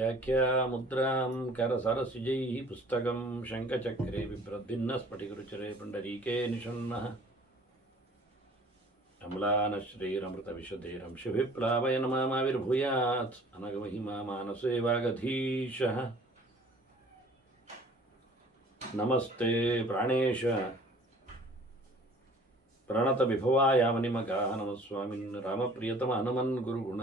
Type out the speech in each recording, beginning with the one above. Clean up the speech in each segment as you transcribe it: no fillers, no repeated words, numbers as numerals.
व्याख्यामुद्रां करसरसिजैः पुस्तकं शङ्खचक्रे बिभ्रद्भिन्नस्फटिकरुचिरे पुण्डरीके निषण्णः अम्लानश्रीरमृतविशुधेरंशुभिप्लावयन् मामाविर्भूयात् अनघमहिमा मानसे वागधीशः नमस्ते प्राणेश प्रणतविभवायामनिमगाः नमस्वामिन् रामप्रियतम हनुमन् गुरुगुण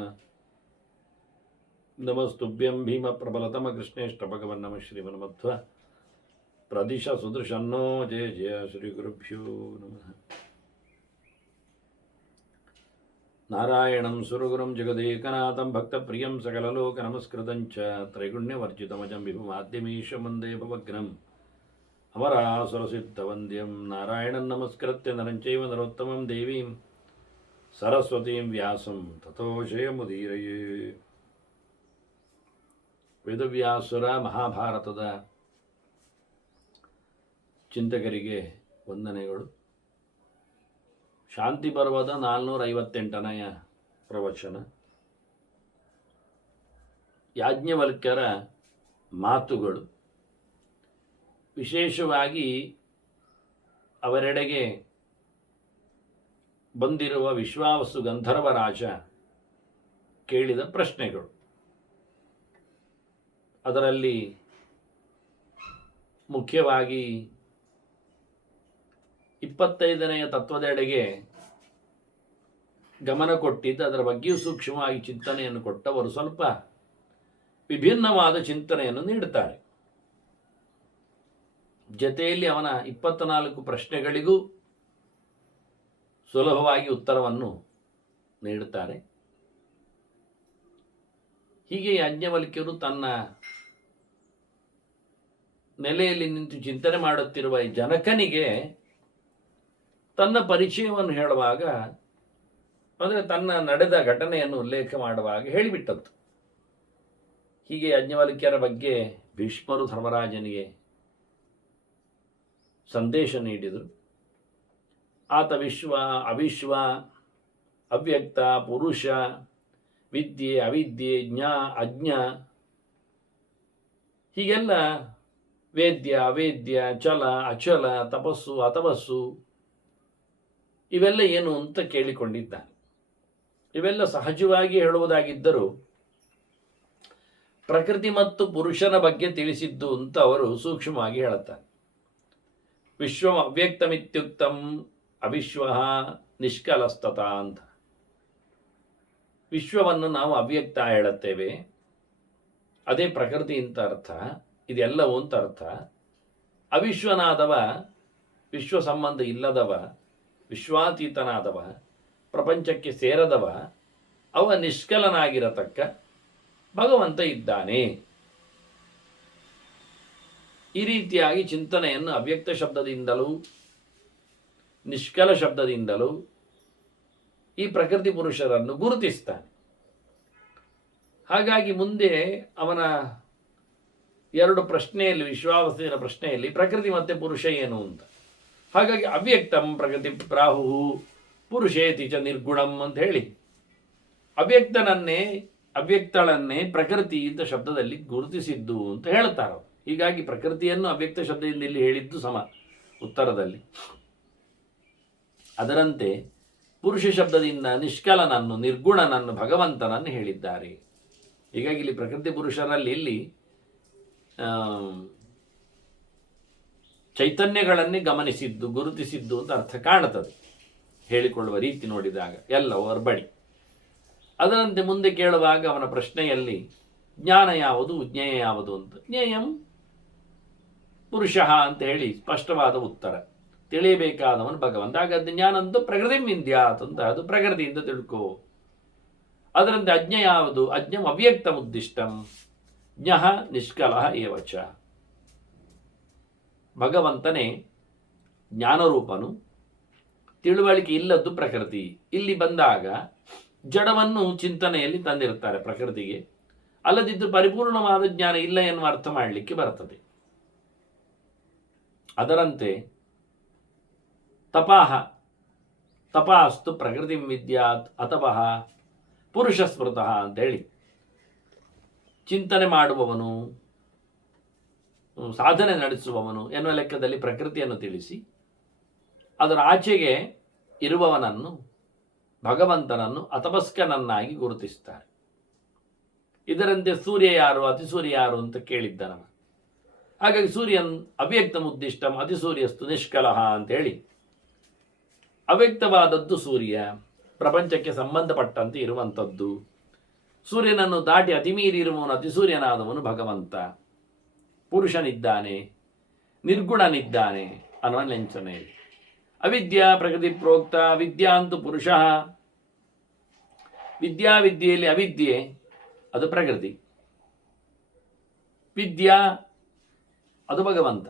नमस्तुभ्यं भीमप्रबलतमकृष्णेष्टभगवन् नमः श्रीमन्मध्व प्रदिश सुदृशन्नो जय जय श्रीगुरुभ्यो नमः नारायणं सुरगुरुं जगदेकनाथं भक्तप्रियं सकललोकनमस्कृतं च त्रैगुण्यवर्जितमजं विभुमाद्यमीशं वन्दे भवग्नम् अमरासुरसिद्धवन्द्यं नारायणं नमस्कृत्य नरं चैव नरोत्तमं देवीं सरस्वतीं व्यासं ततो जयमुदीरये. ವೇದವ್ಯಾಸುರ ಮಹಾಭಾರತದ ಚಿಂತಕರಿಗೆ ವಂದನೆಗಳು. ಶಾಂತಿ ಪರ್ವದ 458ನೆಯ ಪ್ರವಚನ. ಯಾಜ್ಞವಲ್ಕ್ಯರ ಮಾತುಗಳು, ವಿಶೇಷವಾಗಿ ಅವರೆಡೆಗೆ ಬಂದಿರುವ ವಿಶ್ವಾವಸು ಗಂಧರ್ವರಾಜ ಕೇಳಿದ ಪ್ರಶ್ನೆಗಳು. ಅದರಲ್ಲಿ ಮುಖ್ಯವಾಗಿ 25ನೆಯ ತತ್ವದೆಡೆಗೆ ಗಮನ ಕೊಟ್ಟಿದ್ದು, ಅದರ ಬಗ್ಗೆಯೂ ಸೂಕ್ಷ್ಮವಾಗಿ ಚಿಂತನೆಯನ್ನು ಕೊಟ್ಟವರು ಸ್ವಲ್ಪ ವಿಭಿನ್ನವಾದ ಚಿಂತನೆಯನ್ನು ನೀಡುತ್ತಾರೆ. ಜೊತೆಯಲ್ಲಿ ಅವನ 24 ಪ್ರಶ್ನೆಗಳಿಗೂ ಸುಲಭವಾಗಿ ಉತ್ತರವನ್ನು ನೀಡುತ್ತಾರೆ. ಹೀಗೆ ಯಾಜ್ಞವಲ್ಕ್ಯರು ತನ್ನ ನೆಲೆಯಲ್ಲಿ ನಿಂತು ಚಿಂತನೆ ಮಾಡುತ್ತಿರುವ ಜನಕನಿಗೆ ತನ್ನ ಪರಿಚಯವನ್ನು ಹೇಳುವಾಗ, ಅಂದರೆ ತನ್ನ ನಡೆದ ಘಟನೆಯನ್ನು ಉಲ್ಲೇಖ ಮಾಡುವಾಗ ಹೇಳಿಬಿಟ್ಟದ್ದು. ಹೀಗೆ ಯಾಜ್ಞವಲ್ಕ್ಯರ ಬಗ್ಗೆ ಭೀಷ್ಮರು ಧರ್ಮರಾಜನಿಗೆ ಸಂದೇಶ ನೀಡಿದರು. ಆತ ವಿಶ್ವ, ಅವಿಶ್ವ, ಅವ್ಯಕ್ತ, ಪುರುಷ, ವಿದ್ಯೆ, ಅವಿದ್ಯೆ, ಜ್ಞ, ಅಜ್ಞ, ಹೀಗೆಲ್ಲ ವೇದ್ಯ, ಅವೇದ್ಯ, ಚಲ, ಅಚಲ, ತಪಸ್ಸು, ಅತಪಸ್ಸು, ಇವೆಲ್ಲ ಏನು ಅಂತ ಕೇಳಿಕೊಂಡಿದ್ದಾನೆ. ಇವೆಲ್ಲ ಸಹಜವಾಗಿ ಹೇಳುವುದಾಗಿದ್ದರೂ ಪ್ರಕೃತಿ ಮತ್ತು ಪುರುಷನ ಬಗ್ಗೆ ತಿಳಿಸಿದ್ದು ಅಂತ ಅವರು ಸೂಕ್ಷ್ಮವಾಗಿ ಹೇಳುತ್ತಾರೆ. ವಿಶ್ವಂ ಅವ್ಯಕ್ತಮಿತ್ಯುಕ್ತಂ ಅವಿಶ್ವ ನಿಷ್ಕಲಸ್ತತ ಅಂತ. ವಿಶ್ವವನ್ನು ನಾವು ಅವ್ಯಕ್ತ ಹೇಳುತ್ತೇವೆ, ಅದೇ ಪ್ರಕೃತಿ ಅಂತ ಅರ್ಥ, ಇದೆಲ್ಲವೂ ಅಂತ ಅರ್ಥ. ಅವಿಶ್ವನಾದವ, ವಿಶ್ವ ಸಂಬಂಧ ಇಲ್ಲದವ, ವಿಶ್ವಾತೀತನಾದವ, ಪ್ರಪಂಚಕ್ಕೆ ಸೇರದವ, ಅವ ನಿಷ್ಕಲನಾಗಿರತಕ್ಕ ಭಗವಂತ ಇದ್ದಾನೆ. ಈ ರೀತಿಯಾಗಿ ಚಿಂತನೆಯನ್ನು ಅವ್ಯಕ್ತ ಶಬ್ದದಿಂದಲೂ ನಿಷ್ಕಲ ಶಬ್ದದಿಂದಲೂ ಈ ಪ್ರಕೃತಿ ಪುರುಷರನ್ನು ಗುರುತಿಸ್ತಾನೆ. ಹಾಗಾಗಿ ಮುಂದೆ ಅವನ 2 ಪ್ರಶ್ನೆಯಲ್ಲಿ, ವಿಶ್ವಾವಸಿನ ಪ್ರಶ್ನೆಯಲ್ಲಿ ಪ್ರಕೃತಿ ಮತ್ತು ಪುರುಷ ಏನು ಅಂತ. ಹಾಗಾಗಿ ಅವ್ಯಕ್ತಂ ಪ್ರಕೃತಿ ಪ್ರಾಹು ಪುರುಷೇತಿ ಚ ನಿರ್ಗುಣಂ ಅಂತ ಹೇಳಿ ಅವ್ಯಕ್ತಳನ್ನೇ ಪ್ರಕೃತಿ ಅಂತ ಶಬ್ದದಲ್ಲಿ ಗುರುತಿಸಿದ್ದು ಅಂತ ಹೇಳ್ತಾರೆ. ಹೀಗಾಗಿ ಪ್ರಕೃತಿಯನ್ನು ಅವ್ಯಕ್ತ ಶಬ್ದದಿಂದ ಇಲ್ಲಿ ಹೇಳಿದ್ದು ಸಮ ಉತ್ತರದಲ್ಲಿ. ಅದರಂತೆ ಪುರುಷ ಶಬ್ದದಿಂದ ನಿಷ್ಕಲನನ್ನು, ನಿರ್ಗುಣನನ್ನು, ಭಗವಂತನನ್ನು ಹೇಳಿದ್ದಾರೆ. ಹೀಗಾಗಿ ಇಲ್ಲಿ ಪ್ರಕೃತಿ ಪುರುಷರಲ್ಲಿ ಇಲ್ಲಿ ಚೈತನ್ಯಗಳನ್ನೇ ಗಮನಿಸಿದ್ದು, ಗುರುತಿಸಿದ್ದು ಅಂತ ಅರ್ಥ ಕಾಣುತ್ತದೆ ಹೇಳಿಕೊಳ್ಳುವ ರೀತಿ ನೋಡಿದಾಗ, ಎಲ್ಲವೂ ಅರ್ಬಡಿ. ಅದರಂತೆ ಮುಂದೆ ಕೇಳುವಾಗ ಅವನ ಪ್ರಶ್ನೆಯಲ್ಲಿ ಜ್ಞಾನ ಯಾವುದು, ಜ್ಞೇಯ ಯಾವುದು ಅಂತ. ಜ್ಞೇಯಂ ಪುರುಷ ಅಂತ ಹೇಳಿ ಸ್ಪಷ್ಟವಾದ ಉತ್ತರ. ತಿಳಿಯಬೇಕಾದವನು ಭಗವಂತ. ಹಾಗಾದ್ರೆ ಜ್ಞಾನಂತೂ ಪ್ರಕೃತಿ ವಿಂದ್ಯಾತ್ ಅಂತ, ಅದು ಪ್ರಕೃತಿಯಿಂದ ತಿಳ್ಕೋ. ಅದರಂತೆ ಅಜ್ಞ ಯಾವುದು, ಅಜ್ಞಂ ಅವ್ಯಕ್ತ ಉದ್ದಿಷ್ಟಂ ಜ್ಞಃ ನಿಷ್ಕಲ ಏವಚ. ಭಗವಂತನೇ ಜ್ಞಾನರೂಪನು, ತಿಳುವಳಿಕೆ ಇಲ್ಲದ್ದು ಪ್ರಕೃತಿ. ಇಲ್ಲಿ ಬಂದಾಗ ಜಡವನ್ನು ಚಿಂತನೆಯಲ್ಲಿ ತಂದಿರುತ್ತಾರೆ ಪ್ರಕೃತಿಗೆ, ಅಲ್ಲದಿದ್ದು ಪರಿಪೂರ್ಣವಾದ ಜ್ಞಾನ ಇಲ್ಲ ಎನ್ನುವ ಅರ್ಥ ಮಾಡಲಿಕ್ಕೆ ಬರ್ತದೆ. ಅದರಂತೆ ತಪಾಹ ತಪಾಸ್ತು ಪ್ರಕೃತಿ ವಿದ್ಯಾತ್ ಅಥವಾ ಪುರುಷ ಸ್ಮೃತಃ ಅಂತೇಳಿ ಚಿಂತನೆ ಮಾಡುವವನು, ಸಾಧನೆ ನಡೆಸುವವನು ಎನ್ನುವ ಲೆಕ್ಕದಲ್ಲಿ ಪ್ರಕೃತಿಯನ್ನು ತಿಳಿಸಿ ಅದರ ಆಚೆಗೆ ಇರುವವನನ್ನು, ಭಗವಂತನನ್ನು ಅತಮಸ್ಕನನ್ನಾಗಿ ಗುರುತಿಸ್ತಾರೆ. ಇದರಂತೆ ಸೂರ್ಯ ಯಾರು, ಅತಿಸೂರ್ಯ ಯಾರು ಅಂತ ಕೇಳಿದ್ದನವ. ಹಾಗಾಗಿ ಸೂರ್ಯನ್ ಅವ್ಯಕ್ತ ಮುದ್ದಿಷ್ಟಂ ಅತಿಸೂರ್ಯಸ್ತು ನಿಷ್ಕಲಹ ಅಂತೇಳಿ ಅವ್ಯಕ್ತವಾದದ್ದು ಸೂರ್ಯ, ಪ್ರಪಂಚಕ್ಕೆ ಸಂಬಂಧಪಟ್ಟಂತೆ ಇರುವಂಥದ್ದು. ಸೂರ್ಯನನ್ನು ದಾಟಿ ಅತಿಮೀರಿ ಇರುವವನು ಅತಿಸೂರ್ಯನಾದವನು ಭಗವಂತ. ಪುರುಷನಿದ್ದಾನೆ, ನಿರ್ಗುಣನಿದ್ದಾನೆ ಅನ್ನುವ ಲೆಂಚನೆ. ಅವಿದ್ಯಾ ಪ್ರಕೃತಿ ಪ್ರೋಕ್ತ. ವಿದ್ಯಾ ಅಂತೂ ಪುರುಷ. ವಿದ್ಯೆಯಲ್ಲಿ ಅವಿದ್ಯೆ ಅದು ಪ್ರಕೃತಿ, ವಿದ್ಯಾ ಅದು ಭಗವಂತ,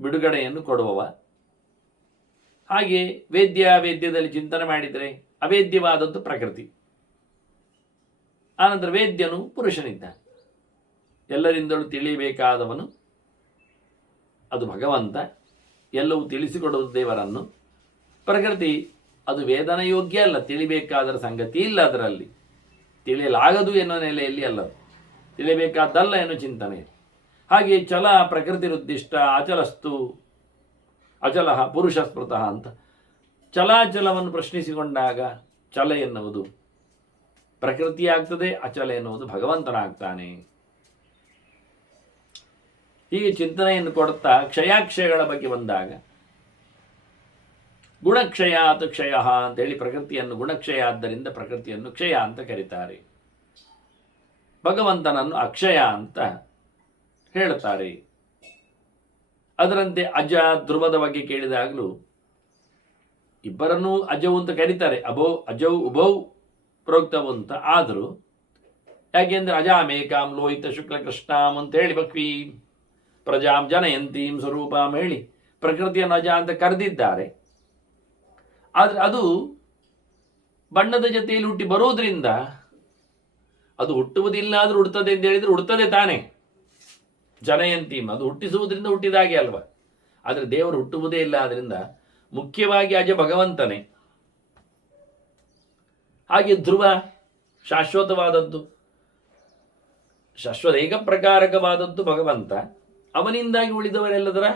ಬಿಡುಗಡೆಯನ್ನು ಕೊಡುವವ. ಹಾಗೆ ವೇದ್ಯದಲ್ಲಿ ಚಿಂತನೆ ಮಾಡಿದರೆ ಅವೇದ್ಯವಾದದ್ದು ಪ್ರಕೃತಿ. ಆನಂತರ ವೇದ್ಯನು ಪುರುಷನಿದ್ದಾನೆ. ಎಲ್ಲರಿಂದಲೂ ತಿಳಿಯಬೇಕಾದವನು ಅದು ಭಗವಂತ, ಎಲ್ಲವೂ ತಿಳಿಸಿಕೊಡುವುದು ದೇವರನ್ನು. ಪ್ರಕೃತಿ ಅದು ವೇದನ ಯೋಗ್ಯ ಅಲ್ಲ, ತಿಳಿಬೇಕಾದರ ಸಂಗತಿ ಇಲ್ಲ, ಅದರಲ್ಲಿ ತಿಳಿಯಲಾಗದು ಎನ್ನುವ ನೆಲೆಯಲ್ಲಿ ಅಲ್ಲದು, ತಿಳಿಯಬೇಕಾದ್ದಲ್ಲ ಎನ್ನುವ ಚಿಂತನೆ. ಹಾಗೆ ಚಲ ಪ್ರಕೃತಿ ಉದ್ದಿಷ್ಟ ಅಚಲಸ್ತು ಅಚಲ ಪುರುಷ ಸ್ಮೃತಃ ಅಂತ ಚಲಾಚಲವನ್ನು ಪ್ರಶ್ನಿಸಿಕೊಂಡಾಗ ಚಲ ಎನ್ನುವುದು ಪ್ರಕೃತಿಯಾಗ್ತದೆ, ಅಚಲ ಎನ್ನುವುದು ಭಗವಂತನಾಗ್ತಾನೆ. ಹೀಗೆ ಚಿಂತನೆಯನ್ನು ಕೊಡುತ್ತಾ ಕ್ಷಯಾಕ್ಷಯಗಳ ಬಗ್ಗೆ ಬಂದಾಗ ಗುಣಕ್ಷಯ ಅಥವಾ ಕ್ಷಯ ಅಂತೇಳಿ ಪ್ರಕೃತಿಯನ್ನು ಗುಣಕ್ಷಯ ಆದ್ದರಿಂದ ಪ್ರಕೃತಿಯನ್ನು ಕ್ಷಯ ಅಂತ ಕರೀತಾರೆ. ಭಗವಂತನನ್ನು ಅಕ್ಷಯ ಅಂತ ಹೇಳುತ್ತಾರೆ. ಅದರಂತೆ ಅಜ ಧ್ರುವದ ಬಗ್ಗೆ ಕೇಳಿದಾಗಲೂ ಇಬ್ಬರನ್ನೂ ಅಜವು ಅಂತ ಕರೀತಾರೆ. ಅಜೌ ಉಭೌ ಪ್ರೋಕ್ತವು ಅಂತ. ಆದರೂ ಯಾಕೆಂದ್ರೆ ಅಜಾಮೇಕಾಂ ಲೋಹಿತ ಶುಕ್ಲ ಕೃಷ್ಣಾಂ ಅಂತ ಹೇಳಿ ಬಕ್ವಿ ಪ್ರಜಾಂ ಜನಯಂತೀಂ ಸ್ವರೂಪಾಂ ಹೇಳಿ ಪ್ರಕೃತಿಯನ್ನು ಅಜ ಅಂತ ಕರೆದಿದ್ದಾರೆ. ಆದರೆ ಅದು ಬಣ್ಣದ ಜೊತೆಯಲ್ಲಿ ಹುಟ್ಟಿ ಬರೋದ್ರಿಂದ ಅದು ಹುಟ್ಟುವುದಿಲ್ಲ ಆದರೂ ಹುಡ್ತದೆ ಅಂತ ಹೇಳಿದ್ರೆ ಹುಡ್ತದೆ ತಾನೇ. ಜನಯಂತೀಂ ಅದು ಹುಟ್ಟಿಸುವುದರಿಂದ ಹುಟ್ಟಿದಾಗೆ ಅಲ್ವಾ. ಆದರೆ ದೇವರು ಹುಟ್ಟುವುದೇ ಇಲ್ಲ, ಆದ್ದರಿಂದ ಮುಖ್ಯವಾಗಿ ಅಜ ಭಗವಂತನೇ. ಹಾಗೆ ಧ್ರುವ ಶಾಶ್ವತವಾದದ್ದು, ಶಾಶ್ವತ ಏಕ ಪ್ರಕಾರಕವಾದದ್ದು ಭಗವಂತ. ಅವನಿಂದಾಗಿ ಉಳಿದವರೆಲ್ಲದರ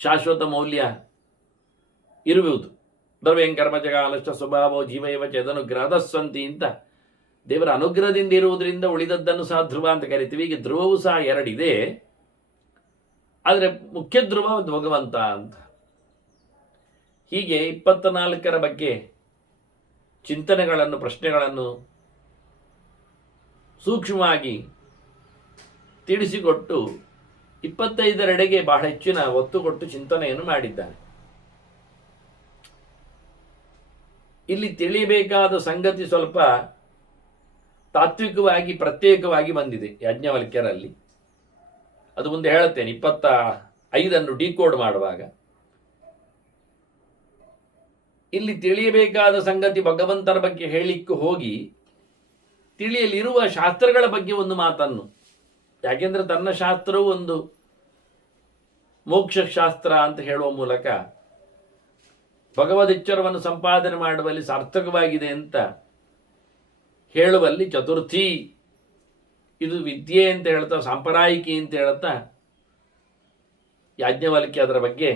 ಶಾಶ್ವತ ಮೌಲ್ಯ ಇರುವುದು. ದ್ರವ್ಯಂ ಕರ್ಮಜಗಾಲಶ್ಚ ಸ್ವಭಾವೋ ಜೀವೈವ ಚದನುಗ್ರಹದಸ್ಸಂತಿ ಅಂತ ದೇವರ ಅನುಗ್ರಹದಿಂದ ಇರುವುದರಿಂದ ಉಳಿದದ್ದನ್ನು ಸಹ ಧ್ರುವ ಅಂತ ಕರಿತೀವಿ. ಈಗ ಧ್ರುವವು ಸಹ ಎರಡಿದೆ, ಆದರೆ ಮುಖ್ಯ ಧ್ರುವ ಭಗವಂತ ಅಂತ. ಹೀಗೆ 24ರ ಬಗ್ಗೆ ಚಿಂತನೆಗಳನ್ನು, ಪ್ರಶ್ನೆಗಳನ್ನು ಸೂಕ್ಷ್ಮವಾಗಿ ತಿಳಿಸಿಕೊಟ್ಟು 25ರೆಡೆಗೆ ಬಹಳ ಹೆಚ್ಚಿನ ಒತ್ತು ಕೊಟ್ಟು ಚಿಂತನೆಯನ್ನು ಮಾಡಿದ್ದಾನೆ. ಇಲ್ಲಿ ತಿಳಿಯಬೇಕಾದ ಸಂಗತಿ ಸ್ವಲ್ಪ ತಾತ್ವಿಕವಾಗಿ ಪ್ರತ್ಯೇಕವಾಗಿ ಬಂದಿದೆ ಯಾಜ್ಞವಲ್ಕ್ಯರಲ್ಲಿ. ಅದು ಮುಂದೆ ಹೇಳುತ್ತೇನೆ. 25 ಡಿಕೋಡ್ ಮಾಡುವಾಗ ಇಲ್ಲಿ ತಿಳಿಯಬೇಕಾದ ಸಂಗತಿ ಭಗವಂತನ ಬಗ್ಗೆ ಹೇಳಿಕ್ಕೆ ಹೋಗಿ ತಿಳಿಯಲಿರುವ ಶಾಸ್ತ್ರಗಳ ಬಗ್ಗೆ ಒಂದು ಮಾತನ್ನು, ಯಾಕೆಂದ್ರೆ ತನ್ನ ಶಾಸ್ತ್ರವು ಒಂದು ಮೋಕ್ಷ ಶಾಸ್ತ್ರ ಅಂತ ಹೇಳುವ ಮೂಲಕ ಭಗವದಿಚ್ಚರವನ್ನು ಸಂಪಾದನೆ ಮಾಡುವಲ್ಲಿ ಸಾರ್ಥಕವಾಗಿದೆ ಅಂತ ಹೇಳುವಲ್ಲಿ ಚತುರ್ಥಿ, ಇದು ವಿದ್ಯೆ ಅಂತ ಹೇಳ್ತಾ, ಸಾಂಪ್ರದಾಯಿಕಿ ಅಂತ ಹೇಳ್ತಾ ಯಾಜ್ಞವಲ್ಕ್ಯ ಅದರ ಬಗ್ಗೆ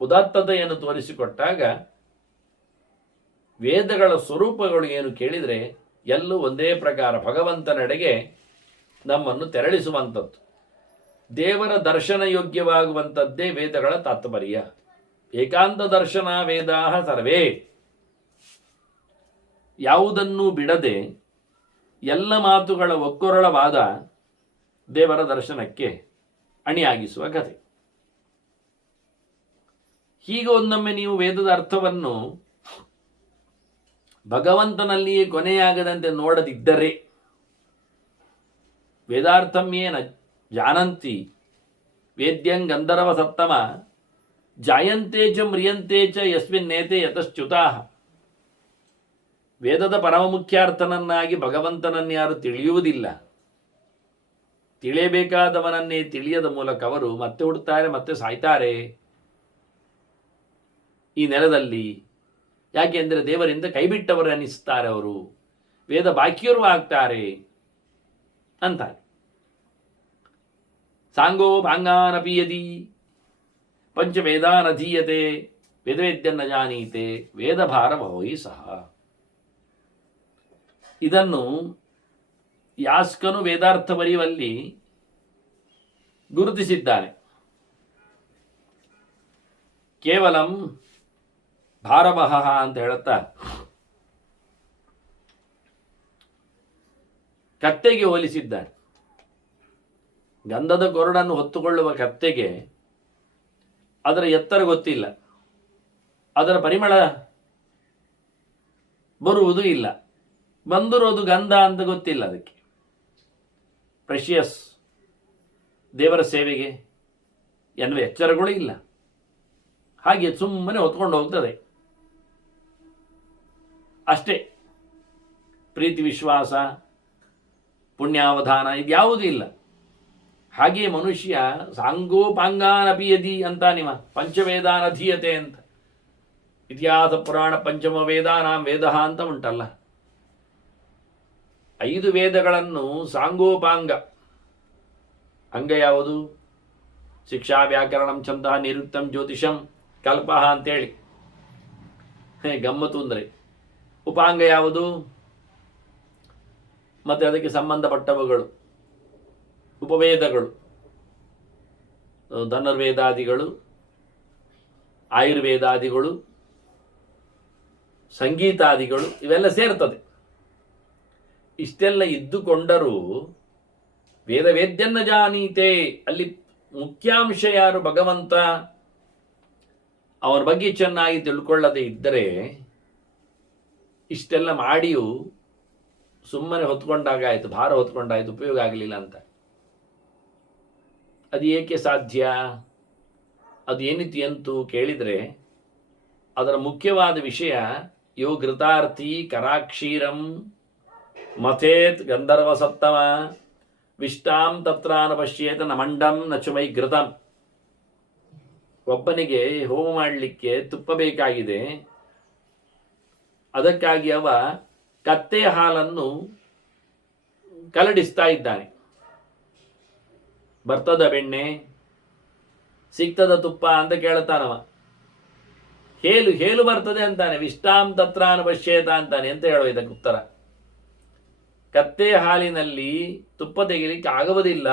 ಉದಾತ್ತತೆಯನ್ನು ತೋರಿಸಿಕೊಟ್ಟಾಗ ವೇದಗಳ ಸ್ವರೂಪಗಳು ಏನು ಕೇಳಿದರೆ ಎಲ್ಲೂ ಒಂದೇ ಪ್ರಕಾರ ಭಗವಂತನೆಡೆಗೆ ನಮ್ಮನ್ನು ತೆರಳಿಸುವಂಥದ್ದು, ದೇವರ ದರ್ಶನ ಯೋಗ್ಯವಾಗುವಂಥದ್ದೇ ವೇದಗಳ ತಾತ್ಪರ್ಯ. ಏಕಾಂತ ದರ್ಶನ ವೇದಾಹ ಸರ್ವೇ, ಯಾವುದನ್ನೂ ಬಿಡದೆ ಎಲ್ಲ ಮಾತುಗಳ ಒಕ್ಕೊರಳವಾದ ದೇವರ ದರ್ಶನಕ್ಕೆ ಅಣಿಯಾಗಿಸುವ ಕಥೆ. ಹೀಗೆ ಒಂದೊಮ್ಮೆ ನೀವು ವೇದದ ಅರ್ಥವನ್ನು ಭಗವಂತನಲ್ಲಿಯೇ ಕೊನೆಯಾಗದಂತೆ ನೋಡದಿದ್ದರೆ, ವೇದಾರ್ಥಮ್ಯೇನ ಜಾನಂತಿ ವೇದ್ಯಂ ಗಂಧರ್ವ ಸತ್ತಮ ಜಾಯಂತೆ ಚ ಮ್ರಿಯಂತೆ ಚ ಯಸ್ಮಿನ್ ನೇತೆ ಯತಶ್ಚ್ಯುತಾಃ. ವೇದದ ಪರಮ ಮುಖ್ಯಾರ್ಥನನ್ನಾಗಿ ಭಗವಂತನನ್ನು ಯಾರು ತಿಳಿಯುವುದಿಲ್ಲ, ತಿಳಿಯಬೇಕಾದವನನ್ನೇ ತಿಳಿಯದ ಮೂಲಕ ಅವರು ಮತ್ತೆ ಹುಡ್ತಾರೆ, ಮತ್ತೆ ಸಾಯ್ತಾರೆ ಈ ನೆಲದಲ್ಲಿ. ಯಾಕೆಂದರೆ ದೇವರಿಂದ ಕೈಬಿಟ್ಟವರು ಅನ್ನಿಸ್ತಾರೆ ಅವರು. ವೇದ ಬಾಕಿಯರು ಆಗ್ತಾರೆ ಅಂತಾರೆ. ಸಾಂಗೋ ಭಾಂಗಾನಪೀಯದಿ ಪಂಚವೇದಾನಧೀಯತೆ ವೇದವೇದ್ಯನ್ನ ಜಾನೀತೆ ವೇದಭಾರ ಭವೈ ಸಹ. ಇದನ್ನು ಯಾಸ್ಕನು ವೇದಾರ್ಥ ಬರೆಯುವಲ್ಲಿ ಗುರುತಿಸಿದ್ದಾನೆ. ಕೇವಲಂ ಭಾರವಹ ಅಂತ ಹೇಳುತ್ತಾ ಕತ್ತೆಗೆ ಹೋಲಿಸಿದ್ದಾನೆ. ಗಂಧದ ಕೊರಡನ್ನು ಹೊತ್ತುಕೊಳ್ಳುವ ಕತ್ತೆಗೆ ಅದರ ಎತ್ತರ ಗೊತ್ತಿಲ್ಲ, ಅದರ ಪರಿಮಳ ಬರುವುದು ಇಲ್ಲ, ಬಂದಿರೋದು ಗಂಧ ಅಂತ ಗೊತ್ತಿಲ್ಲ, ಅದಕ್ಕೆ ಪ್ರೆಷಿಯಸ್ ದೇವರ ಸೇವೆಗೆ ಎನ್ನುವ ಎಚ್ಚರಗಳು ಇಲ್ಲ. ಹಾಗೆ ಸುಮ್ಮನೆ ಹೊತ್ಕೊಂಡು ಹೋಗ್ತದೆ ಅಷ್ಟೇ. ಪ್ರೀತಿ ವಿಶ್ವಾಸ ಪುಣ್ಯಾವಧಾನ ಇದ್ಯಾವುದೂ ಇಲ್ಲ. ಹಾಗೆಯೇ ಮನುಷ್ಯ ಸಾಂಗೋಪಾಂಗಾನಪಿಯದಿ ಅಂತ ನಿಮ್ಮ ಪಂಚವೇದಾನಧೀಯತೆ ಅಂತ ಇತಿಹಾಸ ಪುರಾಣ ಪಂಚಮ ವೇದಾನಾಂ ವೇದ ಅಂತ ಉಂಟಲ್ಲ, 5 ವೇದಗಳನ್ನು ಸಾಂಗೋಪಾಂಗ, ಅಂಗ ಯಾವುದು? ಶಿಕ್ಷಾ ವ್ಯಾಕರಣಂ ಛಂದಃ ನಿರುಕ್ತಂ ಜ್ಯೋತಿಷಂ ಕಲ್ಪಃ ಅಂತೇಳಿ ಗಮ್ಮತ್ತು ಅಂದರೆ ಉಪಾಂಗ ಯಾವುದು? ಮತ್ತು ಅದಕ್ಕೆ ಸಂಬಂಧಪಟ್ಟವುಗಳು ಉಪವೇದಗಳು, ಧನುರ್ವೇದಾದಿಗಳು, ಆಯುರ್ವೇದಾದಿಗಳು, ಸಂಗೀತಾದಿಗಳು ಇವೆಲ್ಲ ಸೇರ್ತದೆ. ಇಷ್ಟೆಲ್ಲ ಇದ್ದುಕೊಂಡರೂ ವೇದವೇದ್ಯನ್ನ ಜಾನೀತೆ, ಅಲ್ಲಿ ಮುಖ್ಯಾಂಶ ಯಾರು? ಭಗವಂತ. ಅವರ ಬಗ್ಗೆ ಚೆನ್ನಾಗಿ ತಿಳ್ಕೊಳ್ಳದೆ ಇದ್ದರೆ ಇಷ್ಟೆಲ್ಲ ಮಾಡಿಯೂ ಸುಮ್ಮನೆ ಹೊತ್ಕೊಂಡಾಗಾಯಿತು, ಭಾರ ಹೊತ್ಕೊಂಡಾಯಿತು, ಉಪಯೋಗ ಆಗಲಿಲ್ಲ ಅಂತ. ಅದು ಏಕೆ ಸಾಧ್ಯ? ಅದು ಏನಿತ್ತು ಎಂತು ಕೇಳಿದರೆ ಅದರ ಮುಖ್ಯವಾದ ವಿಷಯ ಯೋ ಘೃತಾರ್ಥಿ ಕರಾಕ್ಷೀರಂ ಮಥೇತ್ ಗಂಧರ್ವ ಸತ್ತಮ ವಿಷ್ಟಾಂ ತತ್ರಾನ ಪಶ್ಯೇತ ನ ಮಂಡಂ ನಚ ವೈ ಘೃತಂ. ಒಬ್ಬನಿಗೆ ಹೋಮ ಮಾಡಲಿಕ್ಕೆ ತುಪ್ಪ ಬೇಕಾಗಿದೆ, ಅದಕ್ಕಾಗಿ ಅವ ಕತ್ತೆಯ ಹಾಲನ್ನು ಕಲಡಿಸ್ತಾ ಇದ್ದಾನೆ. ಬರ್ತದ ಬೆಣ್ಣೆ, ಸಿಗ್ತದ ತುಪ್ಪ ಅಂತ ಕೇಳ್ತಾನವ. ಹೇಲು ಬರ್ತದೆ ಅಂತಾನೆ, ವಿಷ್ಟಾಂ ತತ್ರಾನ ಪಶ್ಯೇತ ಅಂತಾನೆ. ಅಂತ ಹೇಳುವ ಇದಕ್ಕೆ ಉತ್ತರ? ಕತ್ತೆ ಹಾಲಿನಲ್ಲಿ ತುಪ್ಪ ತೆಗಿಲಿಕ್ಕೆ ಆಗುವುದಿಲ್ಲ,